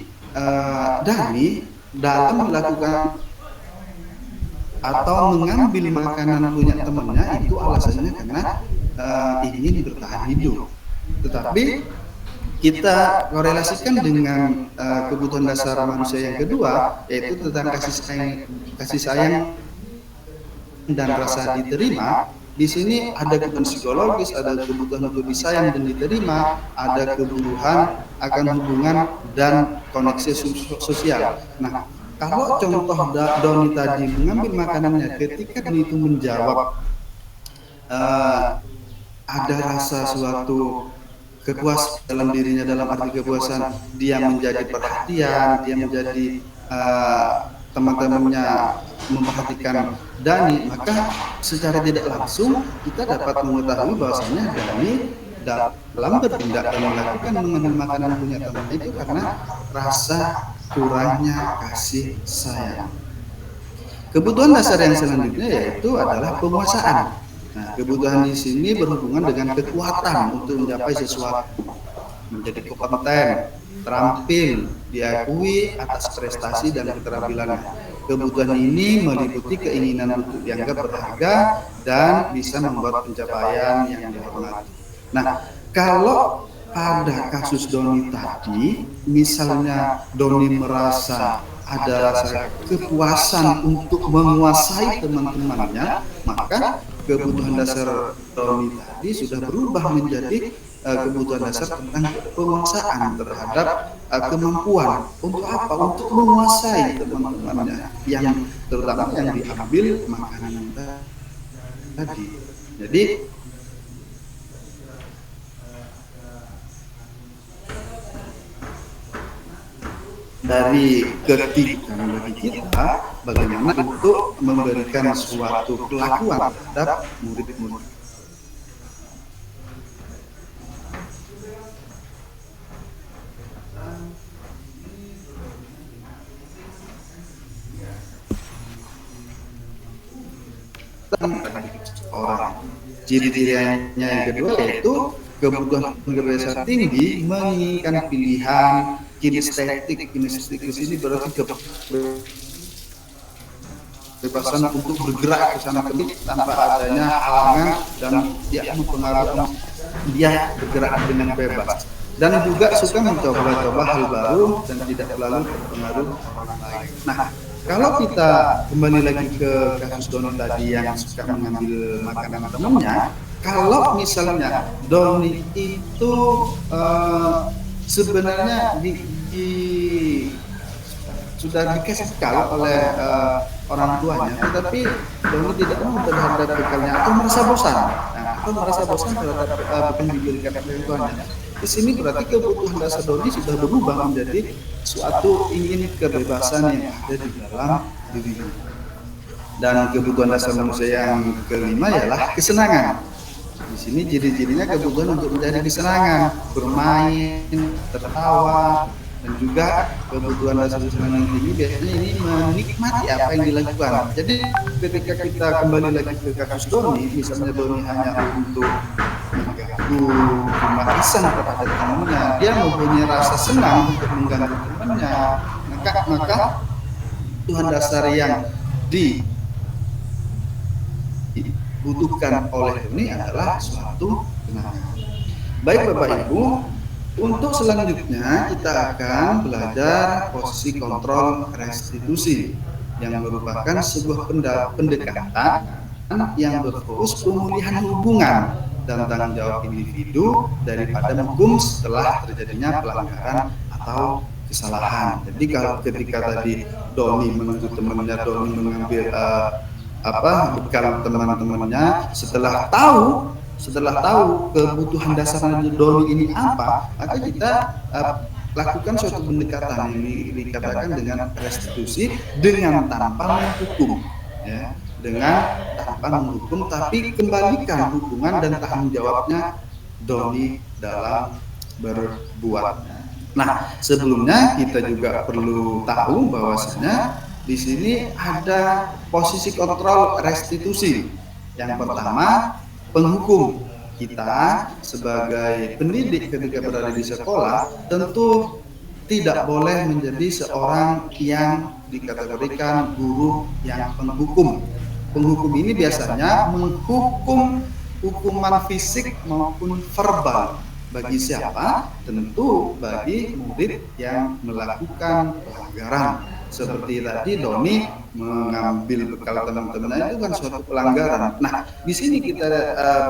Dani dalam melakukan atau mengambil makanan punya temannya itu alasannya karena ingin bertahan hidup. Tetapi kita korelasikan dengan kebutuhan dasar manusia yang kedua, yaitu tentang kasih sayang dan rasa diterima. Di sini ada kebutuhan psikologis, ada kebutuhan untuk disayang dan diterima, ada kebutuhan akan hubungan dan koneksi sosial. Nah, kalau contoh Doni tadi mengambil makanannya, ketika Doni itu menjawab ada rasa suatu kepuasan dalam dirinya, dalam arti kepuasan dia menjadi perhatian, dia menjadi teman-temannya memperhatikan Dani, maka secara tidak langsung kita dapat mengetahui bahwasanya Dani dalam bertindak dan melakukan mengambil makanan punya teman itu karena rasa kurangnya kasih sayang. Kebutuhan dasar yang selanjutnya yaitu adalah penguasaan. Nah, kebutuhan di sini berhubungan dengan kekuatan untuk mencapai sesuatu, menjadi kompeten, terampil, diakui atas prestasi dan keterampilannya. Kebutuhan ini meliputi keinginan untuk dianggap berharga dan bisa membuat pencapaian yang dihormati. Nah, kalau pada kasus Doni tadi, misalnya Doni merasa ada rasa kepuasan untuk menguasai teman-temannya, maka kebutuhan dasar Doni tadi sudah berubah menjadi kebutuhan dasar tentang penguasaan terhadap kemampuan untuk apa? Untuk menguasai teman-temannya yang terutama yang diambil makanan tadi. Jadi dari ketiga bagi kita bagaimana untuk memberikan suatu perlakuan terhadap murid-murid. Orang ciri-cirinya yang kedua yaitu kebutuhan berdasar tinggi menginginkan pilihan kinestetik. Kinestetik di sini berarti kebebasan untuk bergerak ke sana kemari tanpa adanya halangan dan dia mempengaruhi dia bergerak dengan bebas dan juga suka mencoba-coba hal baru dan tidak selalu terpengaruh orang lain. Nah, kalau kita kembali lagi ke kasus Doni tadi yang suka mengambil makanan temannya, kalau misalnya Doni itu sebenarnya sudah dikasih bekal oleh orang tuanya, tetapi Doni tidak mau terhadap bekalnya atau merasa bosan, atau merasa bosan terhadap bekal yang diberikan oleh tuanya. Di sini berarti kebutuhan dasar Doni sudah berubah menjadi suatu ingin kebebasan yang ada di dalam dirinya. Dan kebutuhan dasar manusia yang kelima ialah kesenangan. Di sini ciri-cirinya kebutuhan untuk mencari kesenangan, bermain, tertawa, dan juga kebutuhan dasar kesenangan tinggi biasanya ini menikmati apa yang dilakukan. Jadi ketika kita kembali lagi ke kasus Doni, misalnya Doni hanya untuk mengganggu kemarisan kepada temannya, dia mempunyai rasa senang untuk mengganggu temannya, maka Tuhan dasar yang dibutuhkan oleh Doni adalah suatu kesenangan. Baik Bapak Ibu, untuk selanjutnya kita akan belajar posisi kontrol restitusi yang merupakan sebuah pendekatan yang berfokus pemulihan hubungan dan tanggung jawab individu daripada menghukum setelah terjadinya pelanggaran atau kesalahan. Jadi kalau ketika tadi Doni menuntut temannya, Doni mengambil bekal teman-temannya, setelah tahu kebutuhan dasar Doni ini apa, maka kita lakukan suatu pendekatan yang dikatakan dengan restitusi dengan tanpa menghukum, ya, dengan tanpa menghukum, tapi kembalikan hubungan dan tanggung jawabnya Doni dalam berbuat. Nah, sebelumnya kita juga perlu tahu bahwasanya di sini ada posisi kontrol restitusi. Yang pertama, penghukum. Kita sebagai pendidik ketika berada di sekolah tentu tidak boleh menjadi seorang yang dikategorikan guru yang penghukum. Penghukum ini biasanya menghukum hukuman fisik maupun verbal. Bagi siapa? Tentu bagi murid yang melakukan pelanggaran. Seperti tadi Doni mengambil bekal teman-temannya, itu kan suatu pelanggaran. Nah, di sini kita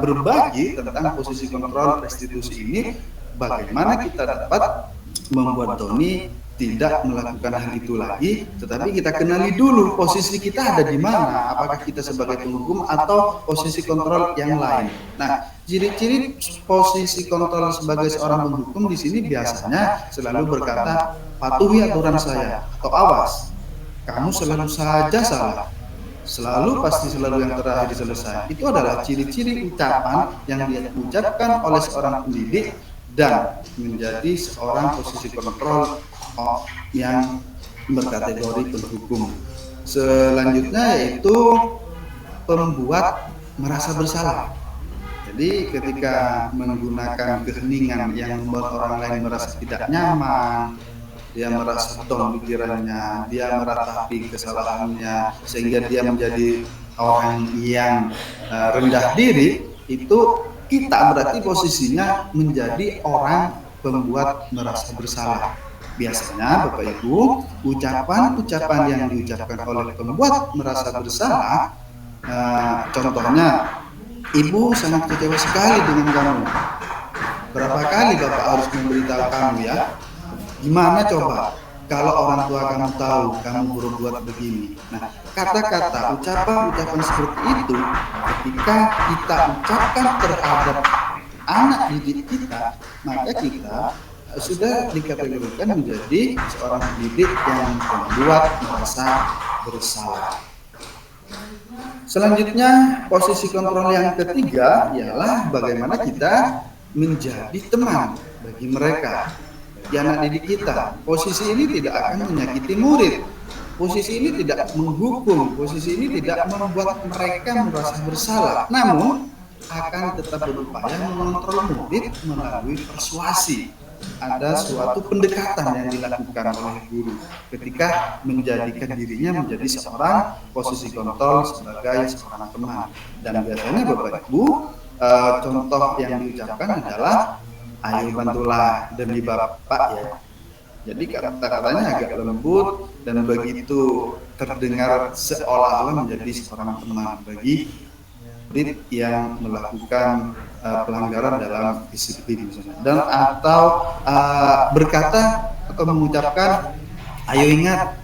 berbagi tentang posisi kontrol restitusi ini, bagaimana kita dapat membuat Doni tidak melakukan hal itu lagi, tetapi kita kenali dulu posisi kita ada di mana, apakah kita sebagai penghukum atau posisi kontrol yang lain. Nah, ciri-ciri posisi kontrol sebagai seorang penghukum di sini biasanya selalu berkata, patuhi aturan saya, atau awas, kamu selalu saja salah. Selalu yang terakhir selesai. Itu adalah ciri-ciri ucapan yang diucapkan oleh seorang pendidik dan menjadi seorang posisi kontrol yang berkategori penghukum. Selanjutnya yaitu pembuat merasa bersalah. Jadi ketika menggunakan keheningan yang membuat orang lain merasa tidak nyaman, dia merasa down pikirannya, dia meratapi kesalahannya, sehingga dia menjadi orang yang rendah diri, itu kita berarti posisinya menjadi orang pembuat merasa bersalah. Biasanya Bapak Ibu, ucapan-ucapan yang diucapkan oleh pembuat merasa bersalah, contohnya, Ibu sangat kecewa sekali dengan kamu. Berapa kali Bapak harus memberitahu kamu ya? Gimana coba kalau orang tua kamu tahu kamu berbuat begini? Nah, kata-kata, ucapan-ucapan seperti itu ketika kita ucapkan terhadap anak didik kita, maka kita sudah dikategorikan menjadi seorang pendidik yang membuat merasa bersalah. Selanjutnya, posisi kontrol yang ketiga ialah bagaimana kita menjadi teman bagi mereka, bagi anak didik kita. Posisi ini tidak akan menyakiti murid. Posisi ini tidak menghukum. Posisi ini tidak membuat mereka merasa bersalah. Namun, akan tetap berupaya mengontrol murid melalui persuasi. Ada suatu pendekatan yang dilakukan oleh guru ketika menjadikan dirinya menjadi seorang posisi kontrol sebagai seorang teman. Dan biasanya Bapak Ibu, contoh yang diucapkan adalah, ayo bantulah demi Bapak ya. Jadi kata-katanya agak lembut dan begitu terdengar seolah-olah menjadi seorang teman bagi murid yang melakukan pelanggaran dalam disiplin misalnya, dan atau berkata atau mengucapkan, ayo ingat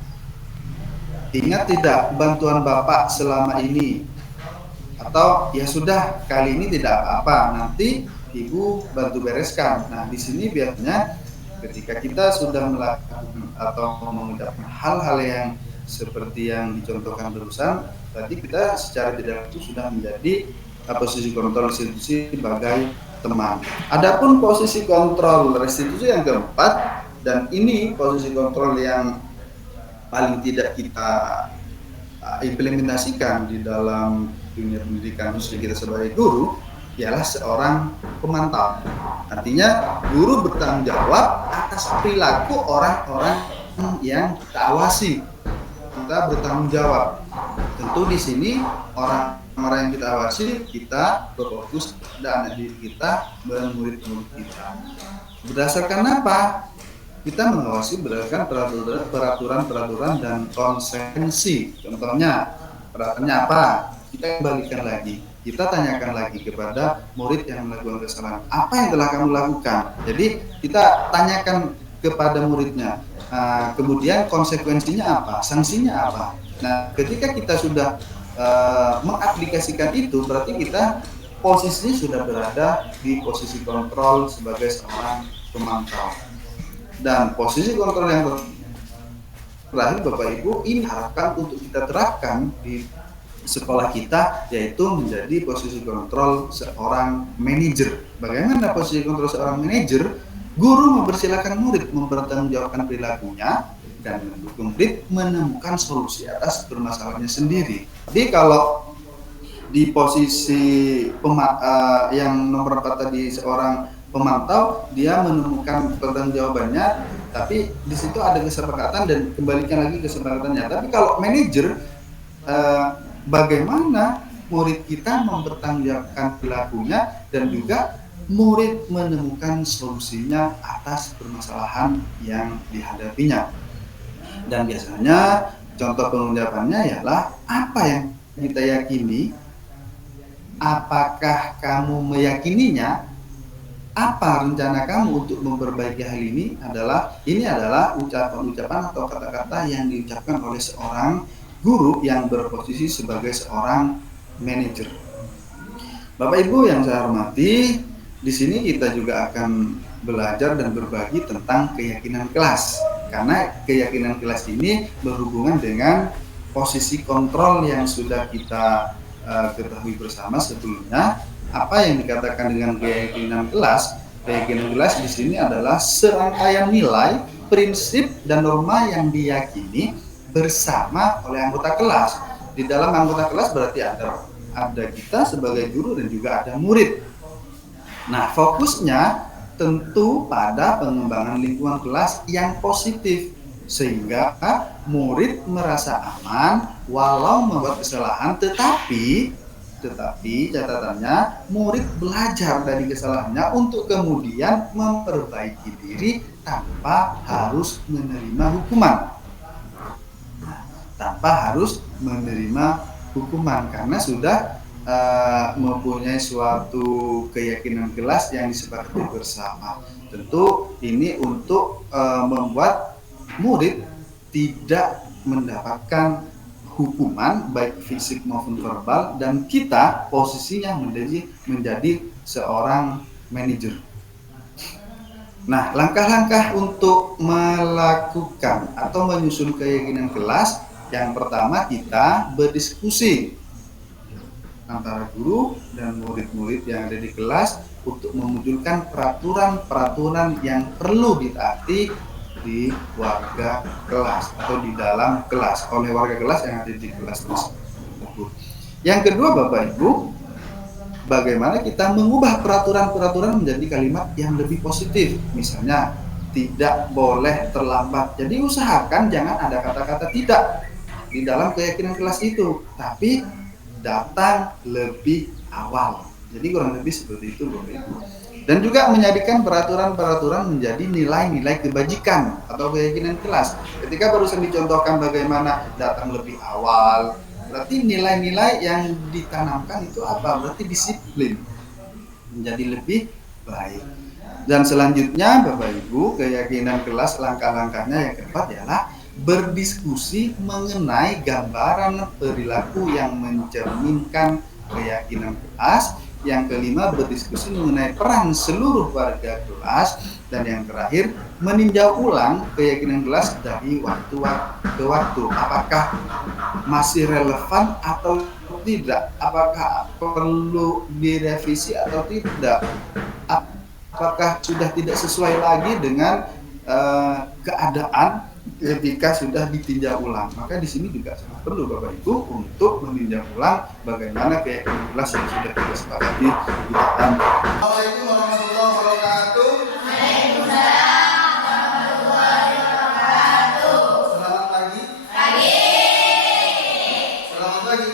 tidak bantuan Bapak selama ini, atau ya sudah kali ini tidak apa-apa, nanti Ibu bantu bereskan. Nah, di sini biasanya ketika kita sudah melakukan atau mengucapkan hal-hal yang seperti yang dicontohkan barusan, berarti kita secara tidak langsung sudah menjadi posisi kontrol restitusi sebagai teman. Adapun posisi kontrol restitusi yang keempat, dan ini posisi kontrol yang paling tidak kita implementasikan di dalam dunia pendidikan khususnya kita sebagai guru, ialah seorang pemantau. Artinya guru bertanggung jawab atas perilaku orang-orang yang kita awasi. Kita bertanggung jawab. Tentu di sini orang-orang yang kita awasi, kita berfokus pada anak didik kita dan murid-murid kita. Berdasarkan apa? Kita mengawasi berdasarkan peraturan-peraturan dan konsekuensi. Contohnya, peraturannya apa? Kita kembalikan lagi. Kita tanyakan lagi kepada murid yang melakukan kesalahan, apa yang telah kamu lakukan? Jadi kita tanyakan kepada muridnya, kemudian konsekuensinya apa, sanksinya apa. Nah, ketika kita sudah mengaplikasikan itu, berarti kita posisinya sudah berada di posisi kontrol sebagai seorang pemantau. Dan posisi kontrol yang terakhir Bapak Ibu, ini harapkan untuk kita terapkan di sekolah kita, yaitu menjadi posisi kontrol seorang manajer. Bagaimana posisi kontrol seorang manajer? Guru mempersilahkan murid mempertanggungjawabkan perilakunya dan mendukung murid menemukan solusi atas permasalahannya sendiri. Jadi kalau di posisi yang nomor 4 tadi seorang pemantau, dia menemukan pertanggungjawabannya, tapi di situ ada kesepakatan dan kembalikan lagi kesepakatannya. Tapi kalau manajer, bagaimana murid kita mempertanggungjawabkan perilakunya, dan juga murid menemukan solusinya atas permasalahan yang dihadapinya. Dan biasanya contoh pengucapannya ialah apa yang kita yakini, apakah kamu meyakininya, apa rencana kamu untuk memperbaiki hal ini. Ini adalah ucapan-ucapan atau kata-kata yang diucapkan oleh seorang guru yang berposisi sebagai seorang manajer. Bapak Ibu yang saya hormati, di sini kita juga akan belajar dan berbagi tentang keyakinan kelas. Karena keyakinan kelas ini berhubungan dengan posisi kontrol yang sudah kita ketahui bersama sebelumnya. Apa yang dikatakan dengan keyakinan kelas? Keyakinan kelas di sini adalah serangkaian nilai, prinsip, dan norma yang diyakini bersama oleh anggota kelas. Di dalam anggota kelas berarti ada kita sebagai guru dan juga ada murid. Nah, fokusnya tentu pada pengembangan lingkungan kelas yang positif, sehingga murid merasa aman walau membuat kesalahan, tetapi catatannya murid belajar dari kesalahannya untuk kemudian memperbaiki diri tanpa harus menerima hukuman. Karena sudah mempunyai suatu keyakinan kelas yang disepakati bersama. Tentu ini untuk membuat murid tidak mendapatkan hukuman baik fisik maupun verbal, dan kita posisinya menjadi seorang manajer. Nah, langkah-langkah untuk melakukan atau menyusun keyakinan kelas, yang pertama kita berdiskusi antara guru dan murid-murid yang ada di kelas untuk memunculkan peraturan-peraturan yang perlu ditaati di warga kelas atau di dalam kelas oleh warga kelas yang ada di kelas tersebut. Yang kedua, Bapak Ibu, bagaimana kita mengubah peraturan-peraturan menjadi kalimat yang lebih positif. Misalnya, tidak boleh terlambat. Jadi usahakan jangan ada kata-kata tidak di dalam keyakinan kelas itu, tapi datang lebih awal. Jadi kurang lebih seperti itu, Bapak Ibu. Dan juga menjadikan peraturan-peraturan menjadi nilai-nilai kebajikan atau keyakinan kelas. Ketika barusan dicontohkan bagaimana datang lebih awal, berarti nilai-nilai yang ditanamkan itu apa? Berarti disiplin, menjadi lebih baik. Dan selanjutnya, Bapak Ibu, keyakinan kelas langkah-langkahnya yang keempat adalah berdiskusi mengenai gambaran perilaku yang mencerminkan keyakinan kelas. Yang kelima, berdiskusi mengenai peran seluruh warga kelas. Dan yang terakhir, meninjau ulang keyakinan kelas dari waktu ke waktu. Apakah masih relevan atau tidak? Apakah perlu direvisi atau tidak? Apakah sudah tidak sesuai lagi dengan keadaan ketika sudah ditinjau ulang? Maka di sini juga sangat perlu, Bapak Ibu, untuk meninjau ulang bagaimana keyakinan kelas yang sudah kita sepakati di dalam. Assalamualaikum warahmatullahi wabarakatuh. Waalaikumsalam warahmatullahi wabarakatuh. Selamat pagi. Selamat pagi.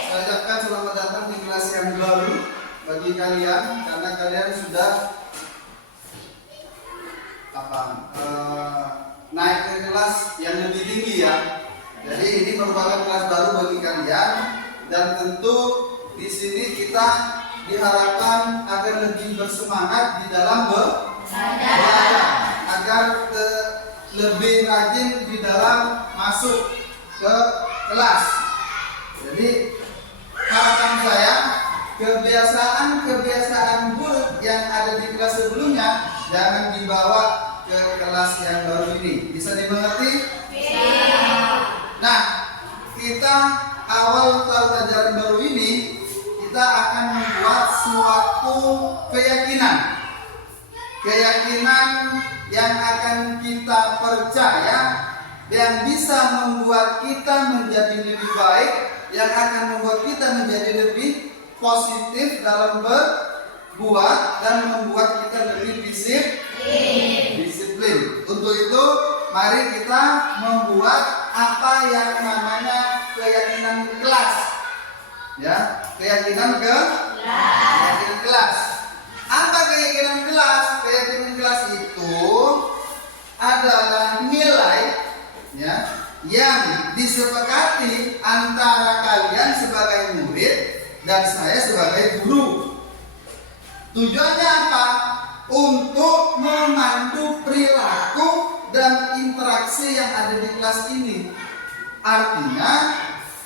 Saya ucapkan selamat datang di kelas yang baru bagi kalian, karena kalian sudah naik ke kelas yang lebih tinggi ya. Jadi ini merupakan kelas baru bagi kalian, dan tentu di sini kita diharapkan agar lebih bersemangat di dalam belajar, agar lebih rajin di dalam masuk ke kelas. Jadi harapan saya, kebiasaan buruk yang ada di kelas sebelumnya jangan dibawa ke kelas yang baru ini. Bisa dimengerti? Nah, kita awal tahun ajaran baru ini kita akan membuat suatu keyakinan yang akan kita percaya, yang bisa membuat kita menjadi lebih baik, yang akan membuat kita menjadi lebih positif dalam berbuat dan membuat kita lebih disiplin. Untuk itu, mari kita membuat apa yang namanya keyakinan kelas. Ya, keyakinan kelas. Apa keyakinan kelas? Keyakinan kelas itu adalah nilai, ya, yang disepakati antara kalian sebagai murid dan saya sebagai guru. Tujuannya apa? Untuk memandu perilaku dan interaksi yang ada di kelas ini. Artinya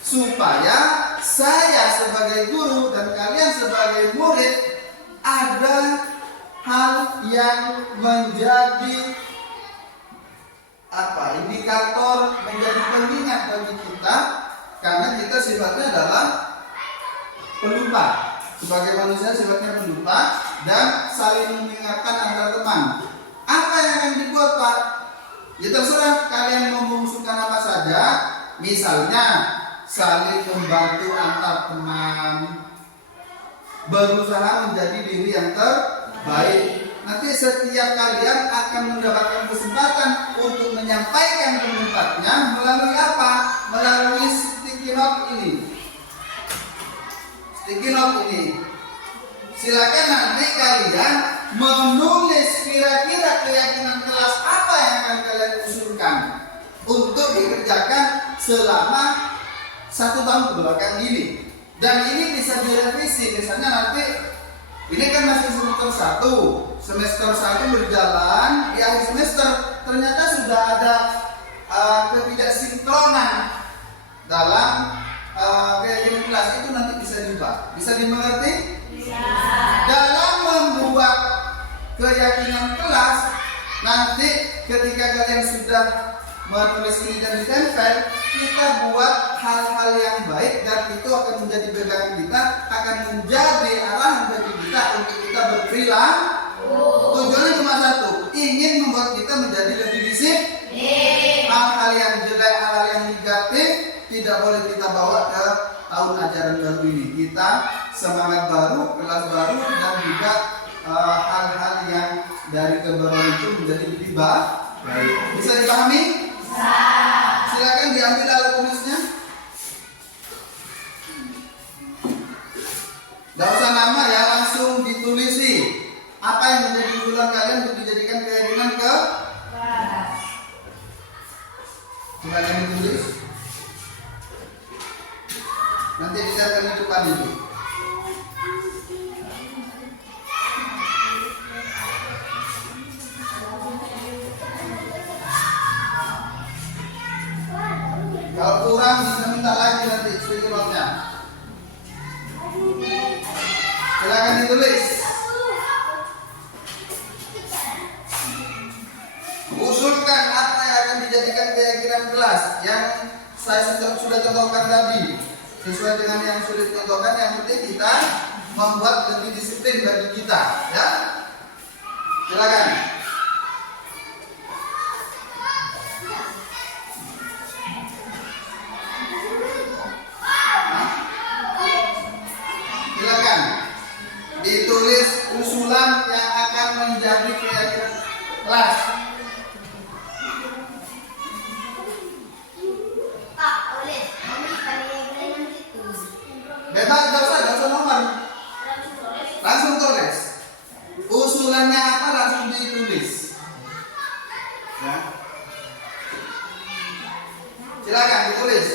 supaya saya sebagai guru dan kalian sebagai murid ada hal yang menjadi indikator, menjadi pengingat bagi kita, karena kita sifatnya adalah pelupa. Sebagai manusia sifatnya pelupa dan saling mengingatkan antar teman. Apa yang akan dibuat, Pak? Ya terserah kalian mengusulkan apa saja. Misalnya saling membantu antar teman, berusaha menjadi diri yang terbaik. Nanti setiap kalian akan mendapatkan kesempatan untuk menyampaikan pendapatnya melalui apa? Melalui sticky note ini. Sticky note ini. Silakan nanti kalian menulis kira-kira keyakinan kelas apa yang akan kalian usulkan untuk dikerjakan selama 1 tahun kebelakang ini. Dan ini bisa direvisi. Misalnya nanti ini kan masih semester 1. Semester 1 berjalan, di akhir semester ternyata sudah ada ketidaksinkronan dalam keyakinan kelas itu, nanti bisa diubah. Bisa dimengerti? Bisa. Dalam membuat keyakinan kelas, nanti ketika kalian sudah menulis ini dan ditempel, kita buat hal-hal yang baik dan itu akan menjadi pegangan kita, akan menjadi arahan bagi kita untuk kita berperilaku. Tujuannya cuma satu, ingin membuat kita menjadi lebih disiplin. Hal-hal yang jelek, hal-hal yang negatif tidak boleh kita bawa ke tahun ajaran baru ini. Kita semangat baru, kelas baru, dan juga hal-hal yang dari kebaruan itu menjadi lebih baik. Bisa dipahami? Bisa. Silakan diambil alat tulisnya. Gak usah nama ya, langsung ditulisi. Apa yang menjadi usulan kalian untuk dijadikan keyakinan kelas? Silakan ditulis. Nanti kita akan hidupkan itu. Kalau kurang bisa minta lagi nanti sticky note-nya. Silakan ditulis. Usulkan apa yang akan dijadikan keyakinan kelas yang saya sudah contohkan tadi. Sesuai dengan yang sudah dicontohkan, yang penting kita membuat lebih disiplin bagi kita, ya. Silakan. Silakan ditulis usulan yang akan menjadi keyakinan kelas. Bebas, gak usah nomor. Langsung tulis. Usulannya apa langsung ditulis. Ya. Silakan ditulis.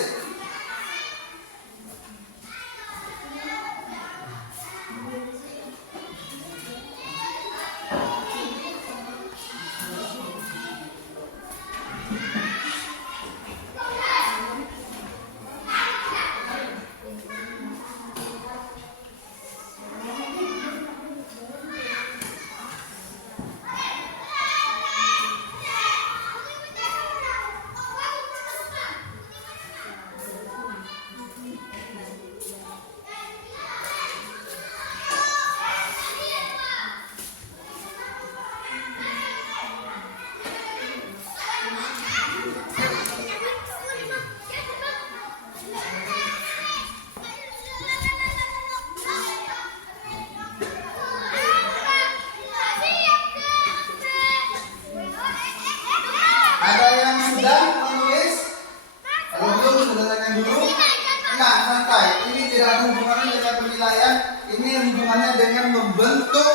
hubungannya dengan membentuk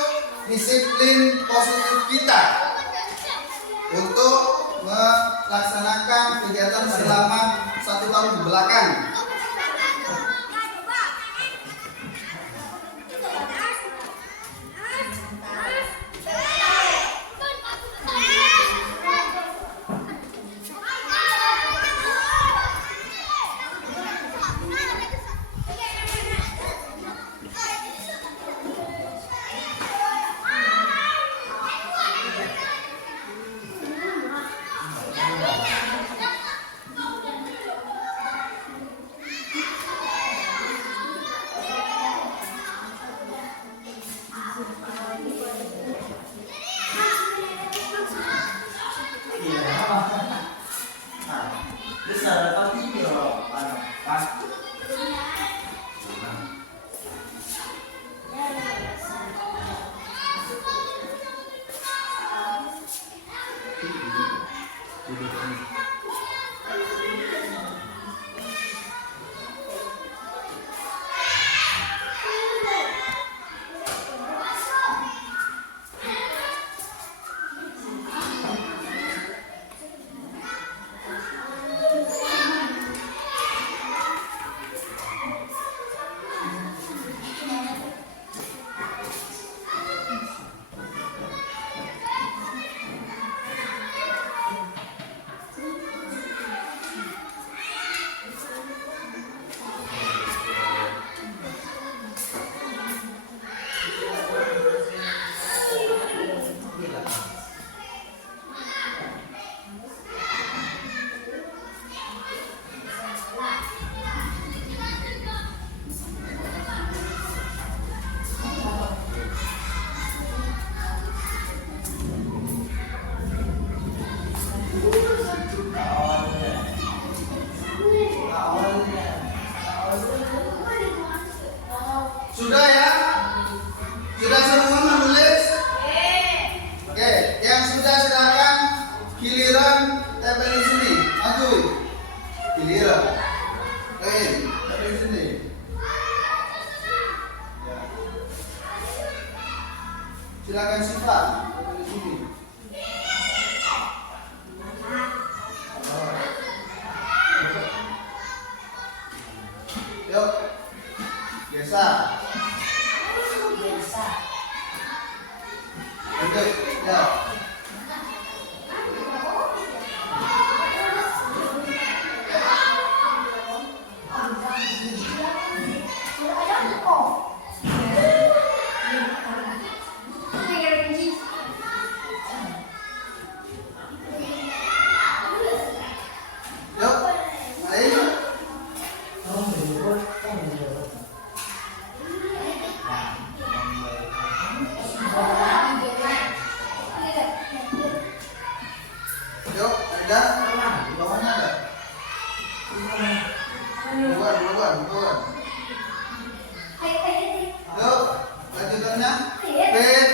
disiplin positif kita untuk melaksanakan kegiatan selama 1 tahun ke belakang. Sudah ya? Sudah semua menulis? Oke, yang sudah silakan giliran tempel di sini. Maju. Giliran. Oke, tempel di sini. Silakan simpan tempel di sini. Yuk. Biasa. Oke, ya. Yuk, ayo. Yuk, ada? Di bawahnya ada? Buruan. Yuk, lanjutannya. Pen.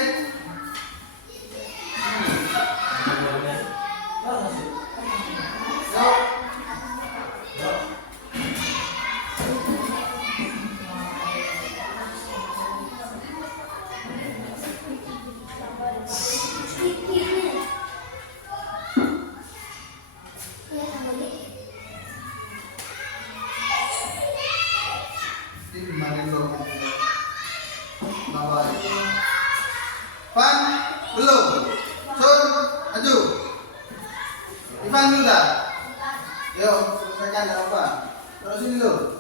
Yuk. Ini gimana dong? Nawar. Pan, belum. Sun, maju. Ivan sudah. Yuk, selesaikan ada apa? Terusin dulu.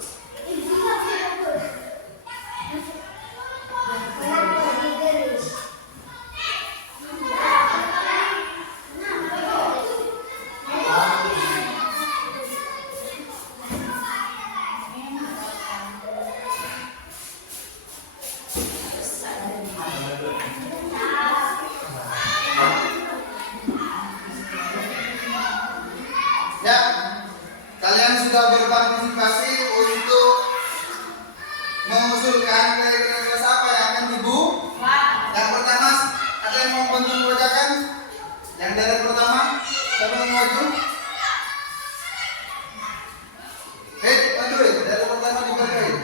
Ya, kalian sudah berpartisipasi untuk mengusulkan kira-kira apa yang akan dibuat. Yang pertama, ada yang mau bantu membacakan? Yang dari pertama, siapa yang mau maju? Maju, dari pertama dibacain.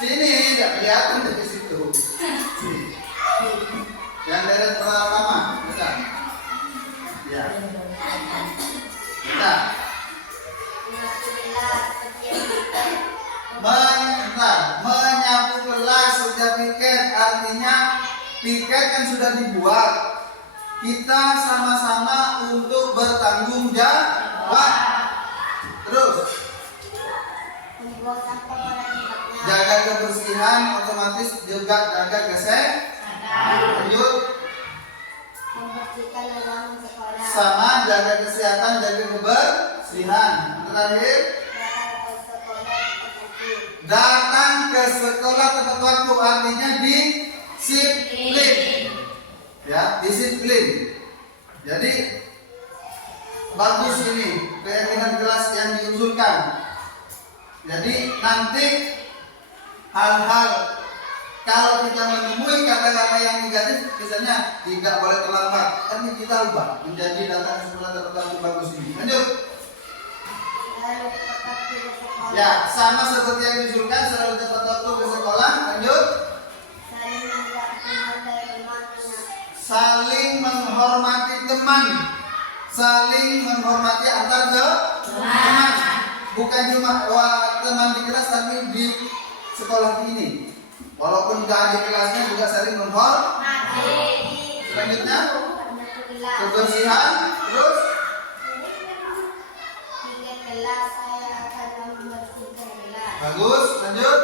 Sini, tidak kelihatan dari situ. artinya tiket kan sudah dibuat. Kita sama-sama untuk bertanggung jawab. Terus Membuang sampah pada tempatnya. jaga kebersihan, otomatis juga jaga kesehatan. Lanjut. Membersihkan halaman sekolah. Sama jaga kesehatan, jaga kebersihan. Terakhir, datang ke sekolah tepat waktu, artinya disiplin. Ya, disiplin. Jadi bagus ini keyakinan kelas yang diusulkan. Jadi nanti hal-hal kalau kita menemui kata-kata yang negatif, misalnya tidak boleh terlambat, kan kita ubah menjadi datang ke sekolah tepat waktu bagus ini. Lanjut. Lalu tepat waktu ke sekolah. Ya, sama seperti yang diusulkan, selalu tepat waktu ke sekolah. Lanjut. Saling menghargai teman. Saling menghormati teman, saling menghormati antar teman. Bukan cuma teman di kelas, tapi di sekolah ini. Walaupun nggak di kelasnya juga saling menghormati. Selanjutnya, kebersihan. Terus, Tiga kelas saya akan membersihkan kelas. bagus. Lanjut.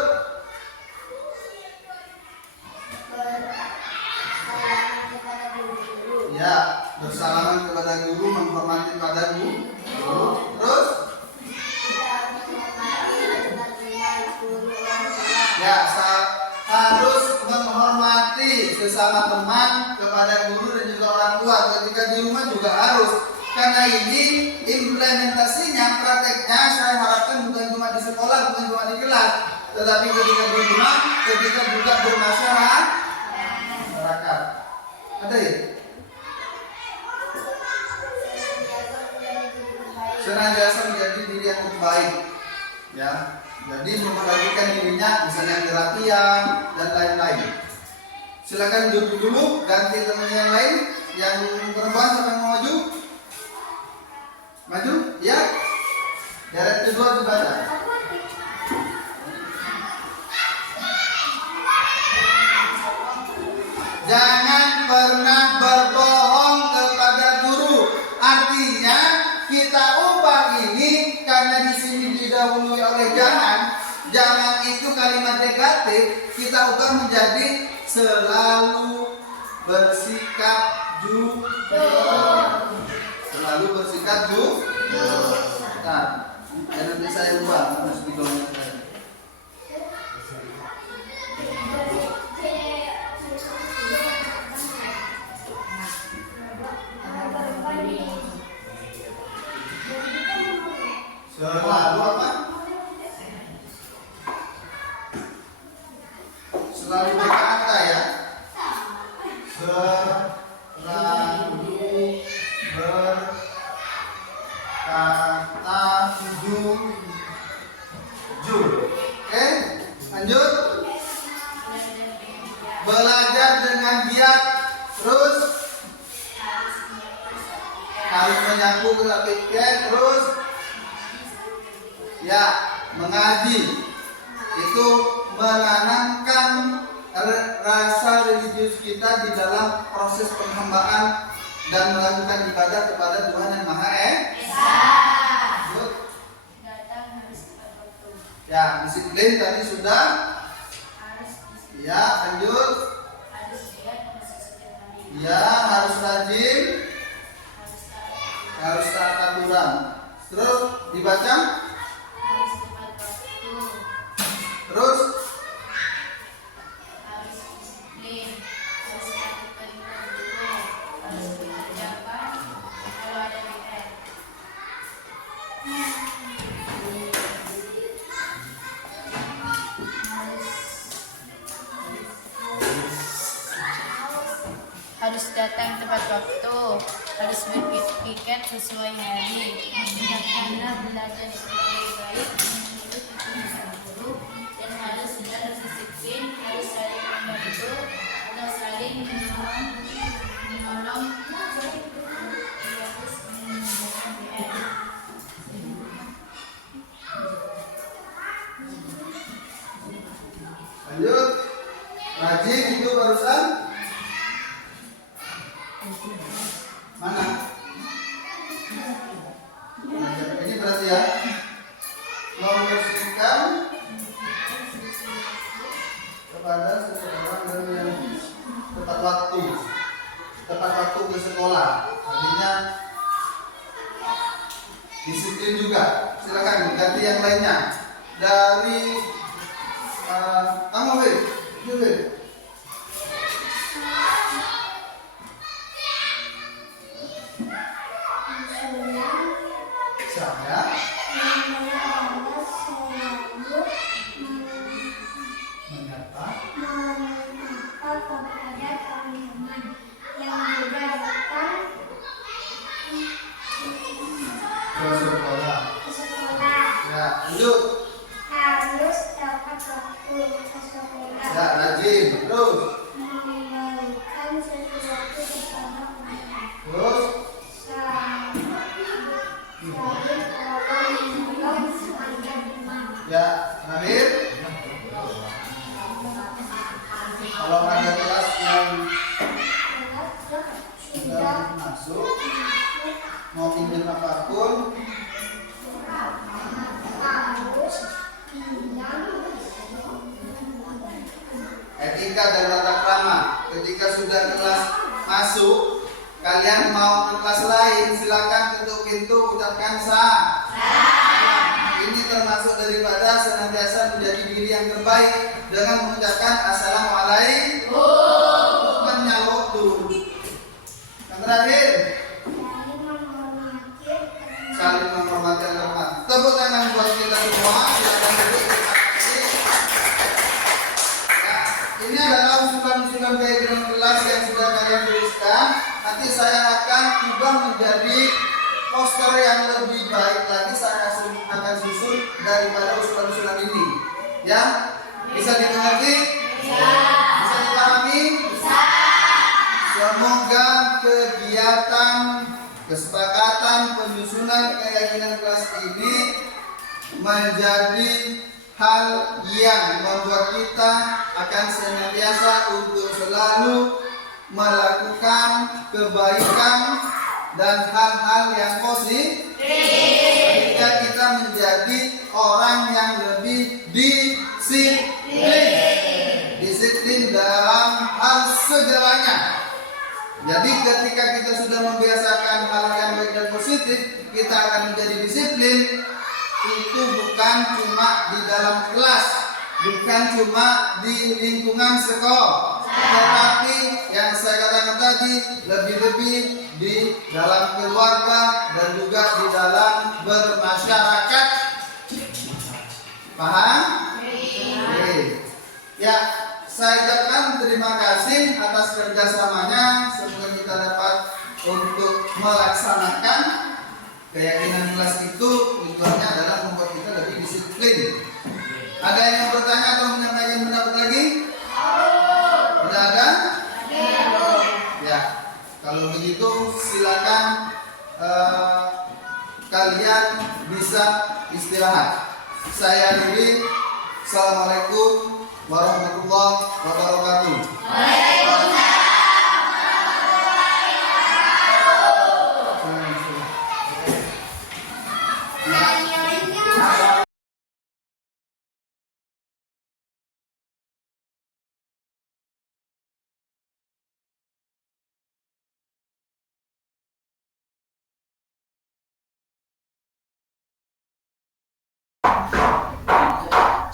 Bersalaman kepada guru-guru. Ya, bersalaman kepada guru, menghormati pada guru. Terus, Tidak menghormati dengan guru dan kelas. ya, harus menghormati sesama teman, kepada guru dan juga orang tua. Ketika di rumah juga harus. Karena ini implementasinya, prakteknya saya harapkan bukan cuma di sekolah, bukan cuma di kelas, tetapi ketika di rumah, ketika juga bermasyarakat. Ada ya? Senantiasa menjadi diri yang terbaik. Ya, jadi memperhatikan dirinya, misalnya terapian dan lain-lain. Silakan duduk dulu, ganti teman yang lain. Yang perempuan sampai mau maju, maju, ya. Deret kedua dibaca. Jangan pernah berbohong kepada guru. Artinya kita ubah ini karena di sini didahului oleh jangan. Jangan itu kalimat negatif, kita ubah menjadi selalu bersikap jujur. Selalu bersikap jujur. Nah, nanti saya ubah harus digolongkan. Selalu apa? Selalu berkata ya. Selalu berkata jujur. Oke, lanjut. Belajar dengan giat. Terus harus menyapu gerak pikiran. Terus ya, mengaji itu menanamkan rasa religius kita di dalam proses penghambaan dan melakukan ibadah kepada Tuhan yang Maha Esa. Ya, disiplin tadi sudah. Ya, lanjut. Ya, harus rajin, harus taat aturan. Terus dibaca. Terus harus datang tepat waktu, harus berpiket sesuai hari, tidak belajar sebagai baik, menurut tuntunan guru, dan harus disiplin, harus saling membantu, harus saling menolong, lanjut. Rajin itu itu barusan? Mana? Ini berarti ya membersihkan kepada seseorang dengan tepat waktu ke sekolah. Artinya disiplin juga. Silakan ganti yang lainnya. Dari kamu, Wei. Saya menyapa kepada teman-teman yang sudah datang ke sekolah. ke sekolah. Ya, lanjut. Harus tepat waktu ke sekolah. Ya, rajin. Terus. Memberikan sesuatu kepada orang. Terus. Saling tolong-menolong antar teman. Ya, terakhir. Kalau ada kelas yang sudah masuk, mau pinjam apapun, Harus bilang etika dan tata krama. Ketika sudah kelas masuk, kalian mau ke kelas lain, silakan tutup pintu, ucapkan sah. Ini termasuk daripada senantiasa menjadi diri yang terbaik dengan mengucapkan assalamualaikum. Bukan nyalok tuh. Yang terakhir, saling menghormati teman. Tepuk tangan buat kita semua. Silakan duduk. Ya, ini adalah usulan-usulan background kelas yang sudah kalian tuliskan. Nanti saya akan ubah menjadi poster yang lebih baik lagi. Saya akan susun daripada usulan-usulan ini. Ya, bisa dimengerti? Bisa dipahami? Semoga kegiatan, kesepakatan, penyusunan keyakinan kelas ini menjadi hal yang membuat kita akan senantiasa untuk selalu melakukan kebaikan dan hal-hal yang positif, sehingga kita menjadi orang yang lebih disiplin dalam hal segalanya. Jadi ketika kita sudah membiasakan hal yang baik dan positif, kita akan menjadi disiplin. Itu bukan cuma di dalam kelas, bukan cuma di lingkungan sekolah, tetapi yang saya katakan tadi lebih-lebih di dalam keluarga dan juga di dalam bermasyarakat. Paham? Oke. Ya, saya ucapkan terima kasih atas kerjasamanya. Semoga kita dapat untuk melaksanakan keyakinan kelas itu. Tujuannya adalah membuat kita lebih disiplin. Ada yang bertanya atau menyampaikan pendapat lagi? Tidak ada? Ya, kalau begitu silakan kalian bisa istirahat. Saya Riri. Assalamualaikum warahmatullahi wabarakatuh.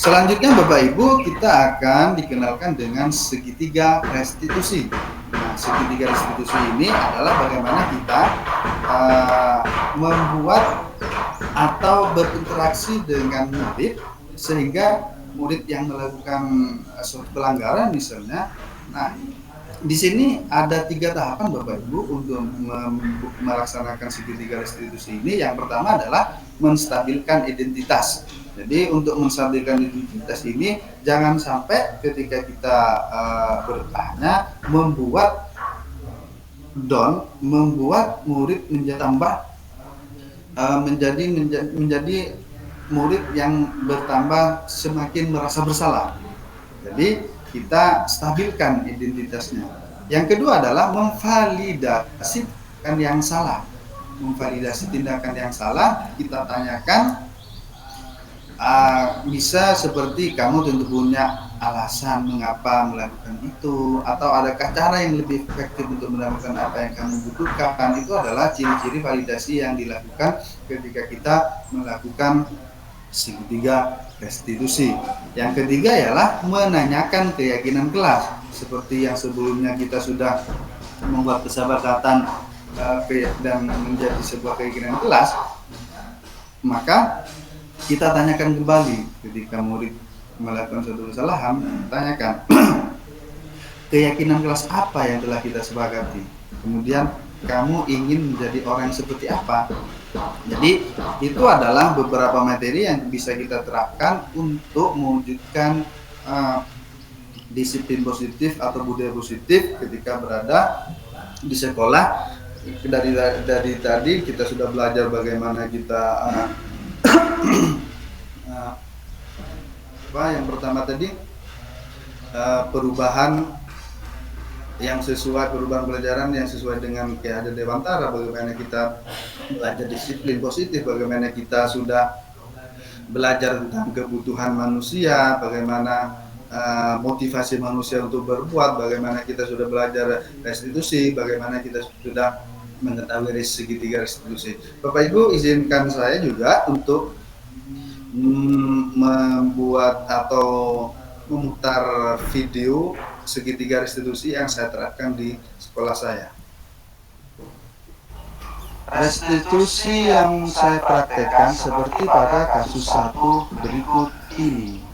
Selanjutnya Bapak Ibu, kita akan dikenalkan dengan segitiga restitusi. Nah, segitiga restitusi ini adalah bagaimana kita membuat atau berinteraksi dengan murid sehingga murid yang melakukan suatu pelanggaran misalnya. Nah, di sini ada 3 tahapan Bapak Ibu untuk melaksanakan segitiga restitusi ini. Yang pertama adalah menstabilkan identitas. Jadi untuk menstabilkan identitas ini jangan sampai ketika kita bertanya membuat murid menjadi murid yang bertambah semakin merasa bersalah. Jadi kita stabilkan identitasnya. Yang kedua adalah memvalidasi tindakan yang salah. Memvalidasi tindakan yang salah, kita tanyakan, bisa seperti kamu tentu punya alasan mengapa melakukan itu, atau adakah cara yang lebih efektif untuk mendapatkan apa yang kamu butuhkan. Itu adalah ciri-ciri validasi yang dilakukan ketika kita melakukan segitiga restitusi. Yang ketiga ialah menanyakan keyakinan kelas, seperti yang sebelumnya kita sudah membuat kesepakatan dan menjadi sebuah keyakinan kelas. Maka kita tanyakan kembali ketika murid melakukan suatu kesalahan, tanyakan keyakinan kelas apa yang telah kita sepakati, kemudian kamu ingin menjadi orang seperti apa. Jadi itu adalah beberapa materi yang bisa kita terapkan untuk mewujudkan disiplin positif atau budaya positif ketika berada di sekolah. Dari tadi kita sudah belajar bagaimana kita yang pertama tadi perubahan pelajaran yang sesuai dengan kayak ada Dewantara, bagaimana kita belajar disiplin positif, bagaimana kita sudah belajar tentang kebutuhan manusia, bagaimana motivasi manusia untuk berbuat, bagaimana kita sudah belajar restitusi, bagaimana kita sudah mengetahui segitiga restitusi. Bapak Ibu, izinkan saya juga untuk membuat atau memutar video segitiga restitusi yang saya terapkan di sekolah saya. Restitusi yang saya praktekkan seperti pada kasus 1 berikut ini.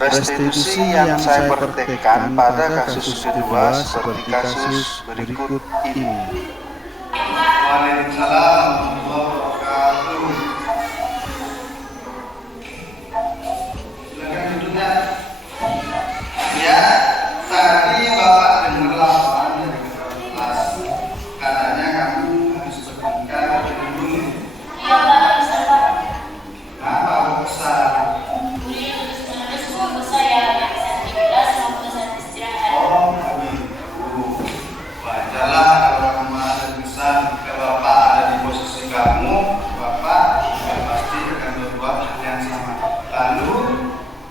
Restitusi yang saya praktekkan pada kasus kedua seperti kasus berikut ini. Waalaikumsalam warahmatullahi wabarakatuh. Silakan duduknya. Ya, tadi Bapak dengar laporan dari ketua kelas. Katanya kamu harus bertingkah dengan dulu. Iya Pak, bisa Pak. Kenapa besar? Budi terus menerus memukul saya, yang saat di kelas maupun saat istirahat. Oh, begitu. Wajarlah kalau kamu ada besar. Jika Bapak ada di posisi kamu, Bapak juga pasti akan berbuat hal yang sama. Lalu,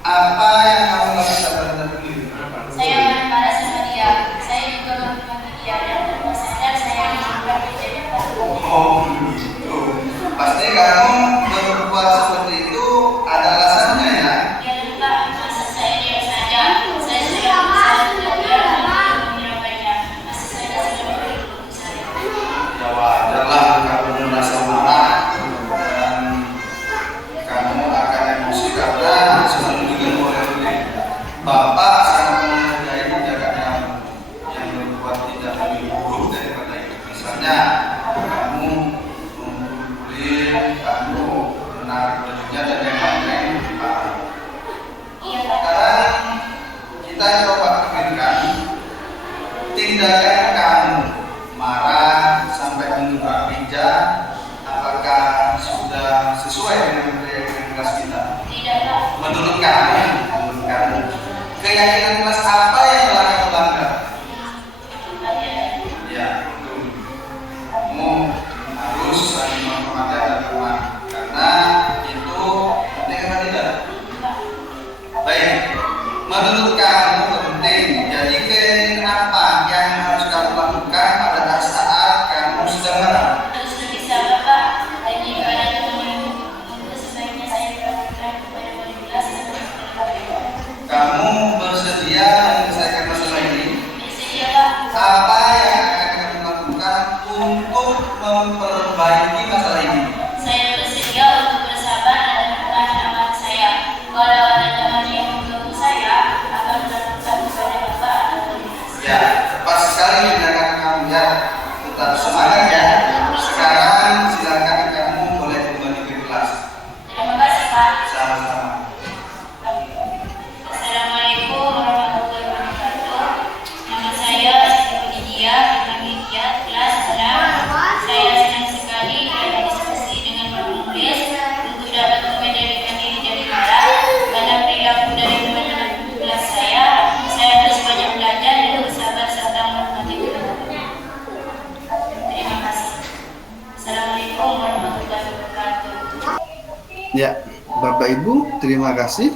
apa yang kamu lakukan terdahulu? Saya marah sama dia. Saya juga memaki dia dan tanpa sadar saya melakukan kejadian. Oh, begitu. Pasti kamu berbuat seperti itu ada alasannya ya? Dia lupa, masa saya diam saja. Saya sudah berusaha untuk dia dan menyerapainya. Masa saya sudah memberi keputusan. Ya wajarlah kamu merasa marah dan kamu akan emosi karena selalu diganggu oleh Budi. Bapak sangat menghargai tindakan yang berbuat tidak lebih buruk daripada itu. Misalnya kamu memukuli, kamu menarik bajunya dan yang lain-lain. Iya Pak. Sekarang kita coba pikirkan tindakan kamu marah sampai menunggang meja, apakah sudah sesuai dengan keyakinan kelas kita? Tidak Pak. Menurut kamu, keyakinan kelas apa yang telah kamu langgar? Ya, betul. Kamu harus saling menghormati dan teman, karena itu penting apa tidak? Baik, menurut kamu penting. Jadi keyakinan apa yang harus kamu lakukan pada saat kamu sedang marah? Harus lebih sabar Pak. Dan jika ada teman yang memukul, sebaiknya saya berlakukan kepada wali kelas atau kepada. Kamu bersedia menyelesaikan masalah ini? Bersedia Pak. Apa yang akan kamu lakukan untuk memperbaiki masalah ini? Saya bersedia untuk bersabar dan menahan amarah saya. Kalau ada teman yang mengganggu saya, akan melakukan kepada Bapak atau dinas. Ya, tepat sekali tindakan kamu ya. Tetap semangat ya. Sekarang silakan kamu boleh kembali ke kelas. Terima kasih Pak. Sama-sama. Assalamualaikum warahmatullahi wabarakatuh. Nama saya Siti Widia, Panitia kelas 6. Saya senang sekali ada diskusi dengan Pak Mukhlis untuk dapat membedakan diri dari marah. Karena perilaku dari teman-teman kelas saya harus banyak belajar dan bersabar serta menghormati keluarga. Terima kasih. Assalamualaikum warahmatullahi wabarakatuh. Ya, Bapak Ibu, terima kasih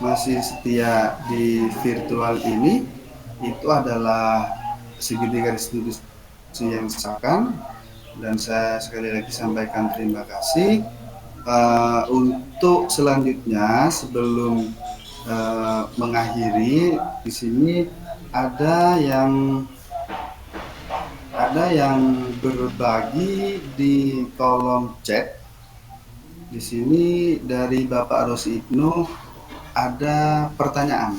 masih setia di virtual ini. Itu adalah segitiga restitusi yang disahkan, dan saya sekali lagi sampaikan terima kasih. Untuk selanjutnya, sebelum mengakhiri, di sini ada yang berbagi di kolom chat. Di sini dari Bapak Rosi Ibnu ada pertanyaan.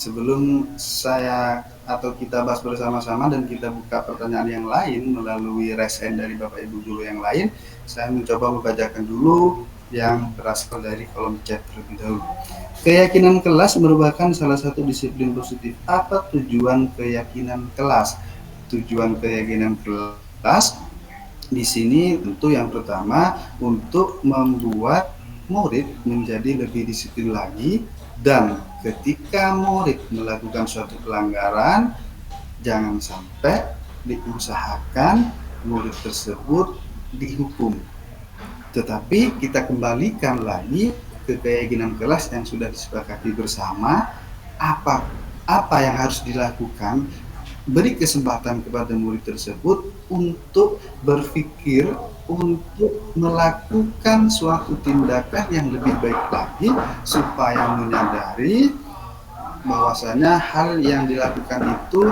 Sebelum saya atau kita bahas bersama-sama dan kita buka pertanyaan yang lain melalui raise hand dari Bapak Ibu guru yang lain, saya mencoba membacakan dulu yang berasal dari kolom chat terlebih dahulu. Keyakinan kelas merupakan salah satu disiplin positif. Apa tujuan keyakinan kelas? Tujuan keyakinan kelas di sini tentu yang pertama untuk membuat murid menjadi lebih disiplin lagi, dan ketika murid melakukan suatu pelanggaran, jangan sampai diusahakan murid tersebut dihukum. Tetapi kita kembalikan lagi ke keyakinan kelas yang sudah disepakati bersama, apa yang harus dilakukan. Beri kesempatan kepada murid tersebut untuk berpikir, untuk melakukan suatu tindakan yang lebih baik lagi, supaya menyadari bahwasanya hal yang dilakukan itu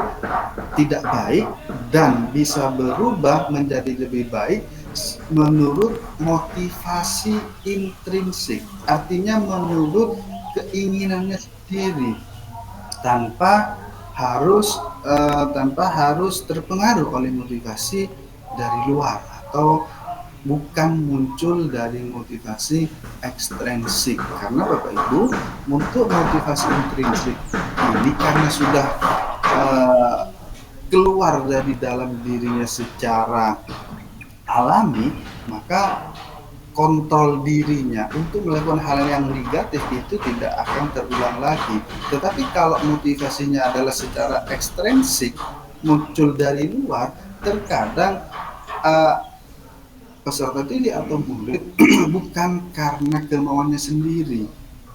tidak baik dan bisa berubah menjadi lebih baik menurut motivasi intrinsik, artinya menurut keinginannya sendiri, tanpa harus terpengaruh oleh motivasi dari luar atau bukan muncul dari motivasi ekstrinsik. Karena Bapak Ibu, untuk motivasi intrinsik ini karena sudah keluar dari dalam dirinya secara alami, maka kontrol dirinya untuk melakukan hal yang negatif itu tidak akan terulang lagi. Tetapi kalau motivasinya adalah secara ekstrinsik, muncul dari luar, terkadang peserta didik atau murid bukan karena kemauannya sendiri.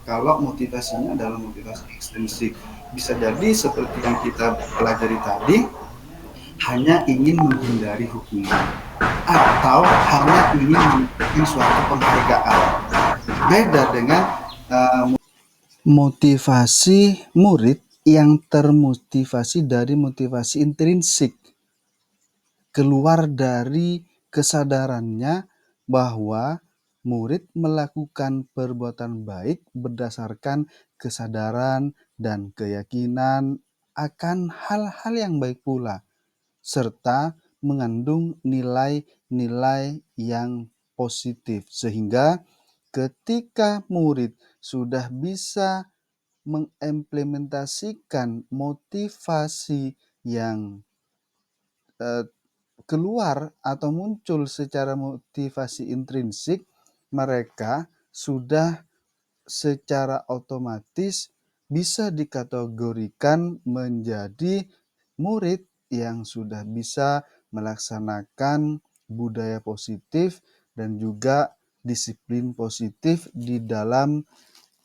Kalau motivasinya adalah motivasi ekstrinsik, bisa jadi seperti yang kita pelajari tadi, hanya ingin menghindari hukuman atau hanya ingin mendapatkan suatu penghargaan. Beda dengan motivasi murid yang termotivasi dari motivasi intrinsik, keluar dari kesadarannya bahwa murid melakukan perbuatan baik berdasarkan kesadaran dan keyakinan akan hal-hal yang baik pula, serta mengandung nilai-nilai yang positif, sehingga ketika murid sudah bisa mengimplementasikan motivasi yang keluar atau muncul secara motivasi intrinsik, mereka sudah secara otomatis bisa dikategorikan menjadi murid yang sudah bisa melaksanakan budaya positif dan juga disiplin positif di dalam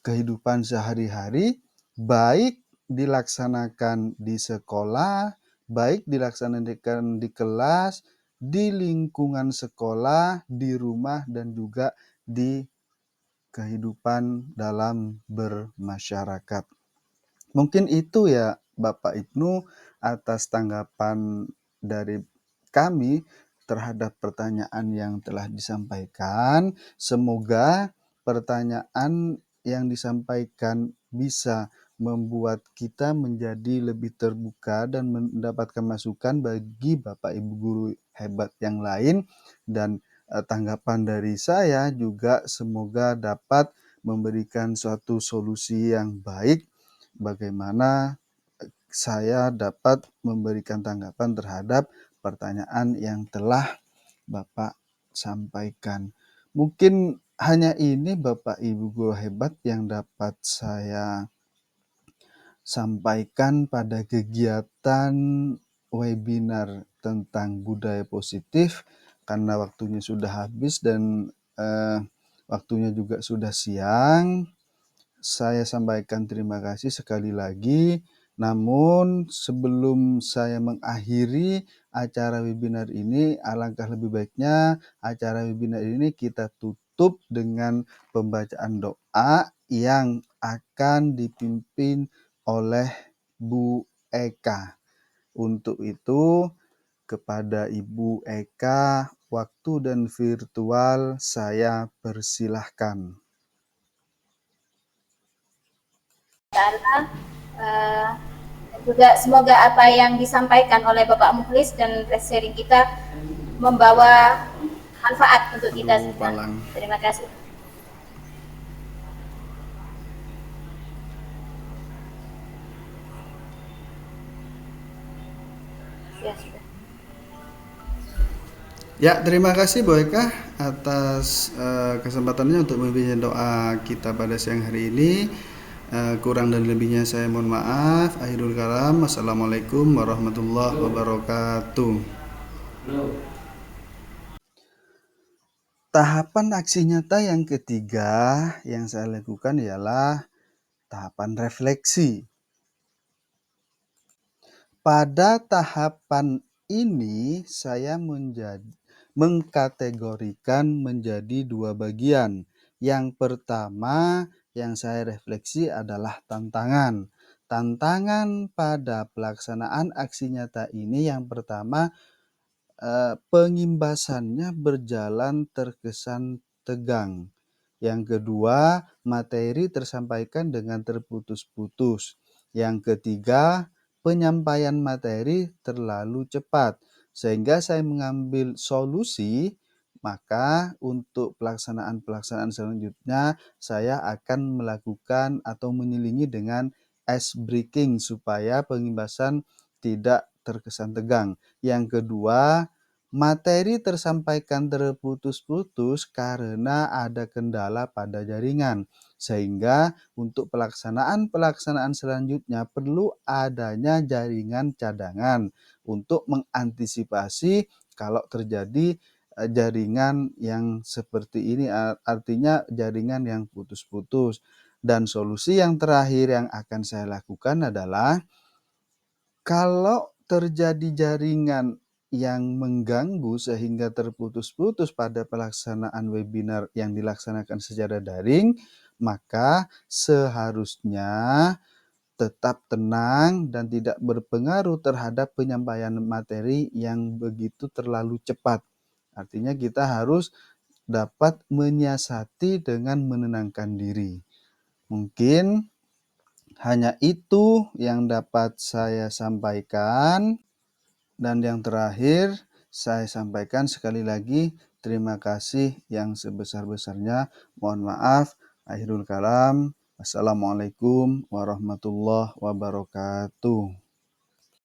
kehidupan sehari-hari, baik dilaksanakan di sekolah, baik dilaksanakan di kelas, di lingkungan sekolah, di rumah, dan juga di kehidupan dalam bermasyarakat. Mungkin itu ya Bapak Ibnu atas tanggapan dari kami terhadap pertanyaan yang telah disampaikan. Semoga pertanyaan yang disampaikan bisa membuat kita menjadi lebih terbuka dan mendapatkan masukan bagi Bapak Ibu guru hebat yang lain, dan tanggapan dari saya juga semoga dapat memberikan suatu solusi yang baik bagaimana saya dapat memberikan tanggapan terhadap pertanyaan yang telah Bapak sampaikan. Mungkin hanya ini Bapak Ibu guru hebat yang dapat saya sampaikan pada kegiatan webinar tentang budaya positif, karena waktunya sudah habis dan waktunya juga sudah siang. Saya sampaikan terima kasih sekali lagi. Namun sebelum saya mengakhiri acara webinar ini, alangkah lebih baiknya acara webinar ini kita tutup dengan pembacaan doa yang akan dipimpin oleh Bu Eka. Untuk itu, kepada Ibu Eka, waktu dan virtual saya persilahkan. Juga semoga apa yang disampaikan oleh Bapak Mukhlis dan sharing kita membawa manfaat untuk kita semua. Terima kasih. Ya, sudah. Ya, terima kasih Bu Eka atas kesempatannya untuk memimpin doa kita pada siang hari ini. Kurang dan lebihnya saya mohon maaf. Akhirul kalam. Wassalamualaikum warahmatullahi wabarakatuh. Tahapan aksi nyata yang ketiga yang saya lakukan ialah tahapan refleksi. Pada tahapan ini saya mengkategorikan menjadi dua bagian. Yang pertama yang saya refleksi adalah tantangan. Tantangan pada pelaksanaan aksi nyata ini yang pertama pengimbasannya berjalan terkesan tegang. Yang kedua, materi tersampaikan dengan terputus-putus. Yang ketiga, penyampaian materi terlalu cepat. Sehingga saya mengambil solusi, maka untuk pelaksanaan-pelaksanaan selanjutnya saya akan melakukan atau menyelingi dengan ice breaking supaya pengimbasan tidak terkesan tegang. Yang kedua, materi tersampaikan terputus-putus karena ada kendala pada jaringan, sehingga untuk pelaksanaan-pelaksanaan selanjutnya perlu adanya jaringan cadangan untuk mengantisipasi kalau terjadi jaringan yang seperti ini, artinya jaringan yang putus-putus. Dan solusi yang terakhir yang akan saya lakukan adalah kalau terjadi jaringan yang mengganggu sehingga terputus-putus pada pelaksanaan webinar yang dilaksanakan secara daring, maka seharusnya tetap tenang dan tidak berpengaruh terhadap penyampaian materi yang begitu terlalu cepat. Artinya kita harus dapat menyiasati dengan menenangkan diri. Mungkin hanya itu yang dapat saya sampaikan. Dan yang terakhir, saya sampaikan sekali lagi terima kasih yang sebesar-besarnya. Mohon maaf. Akhirul kalam. Assalamualaikum warahmatullahi wabarakatuh.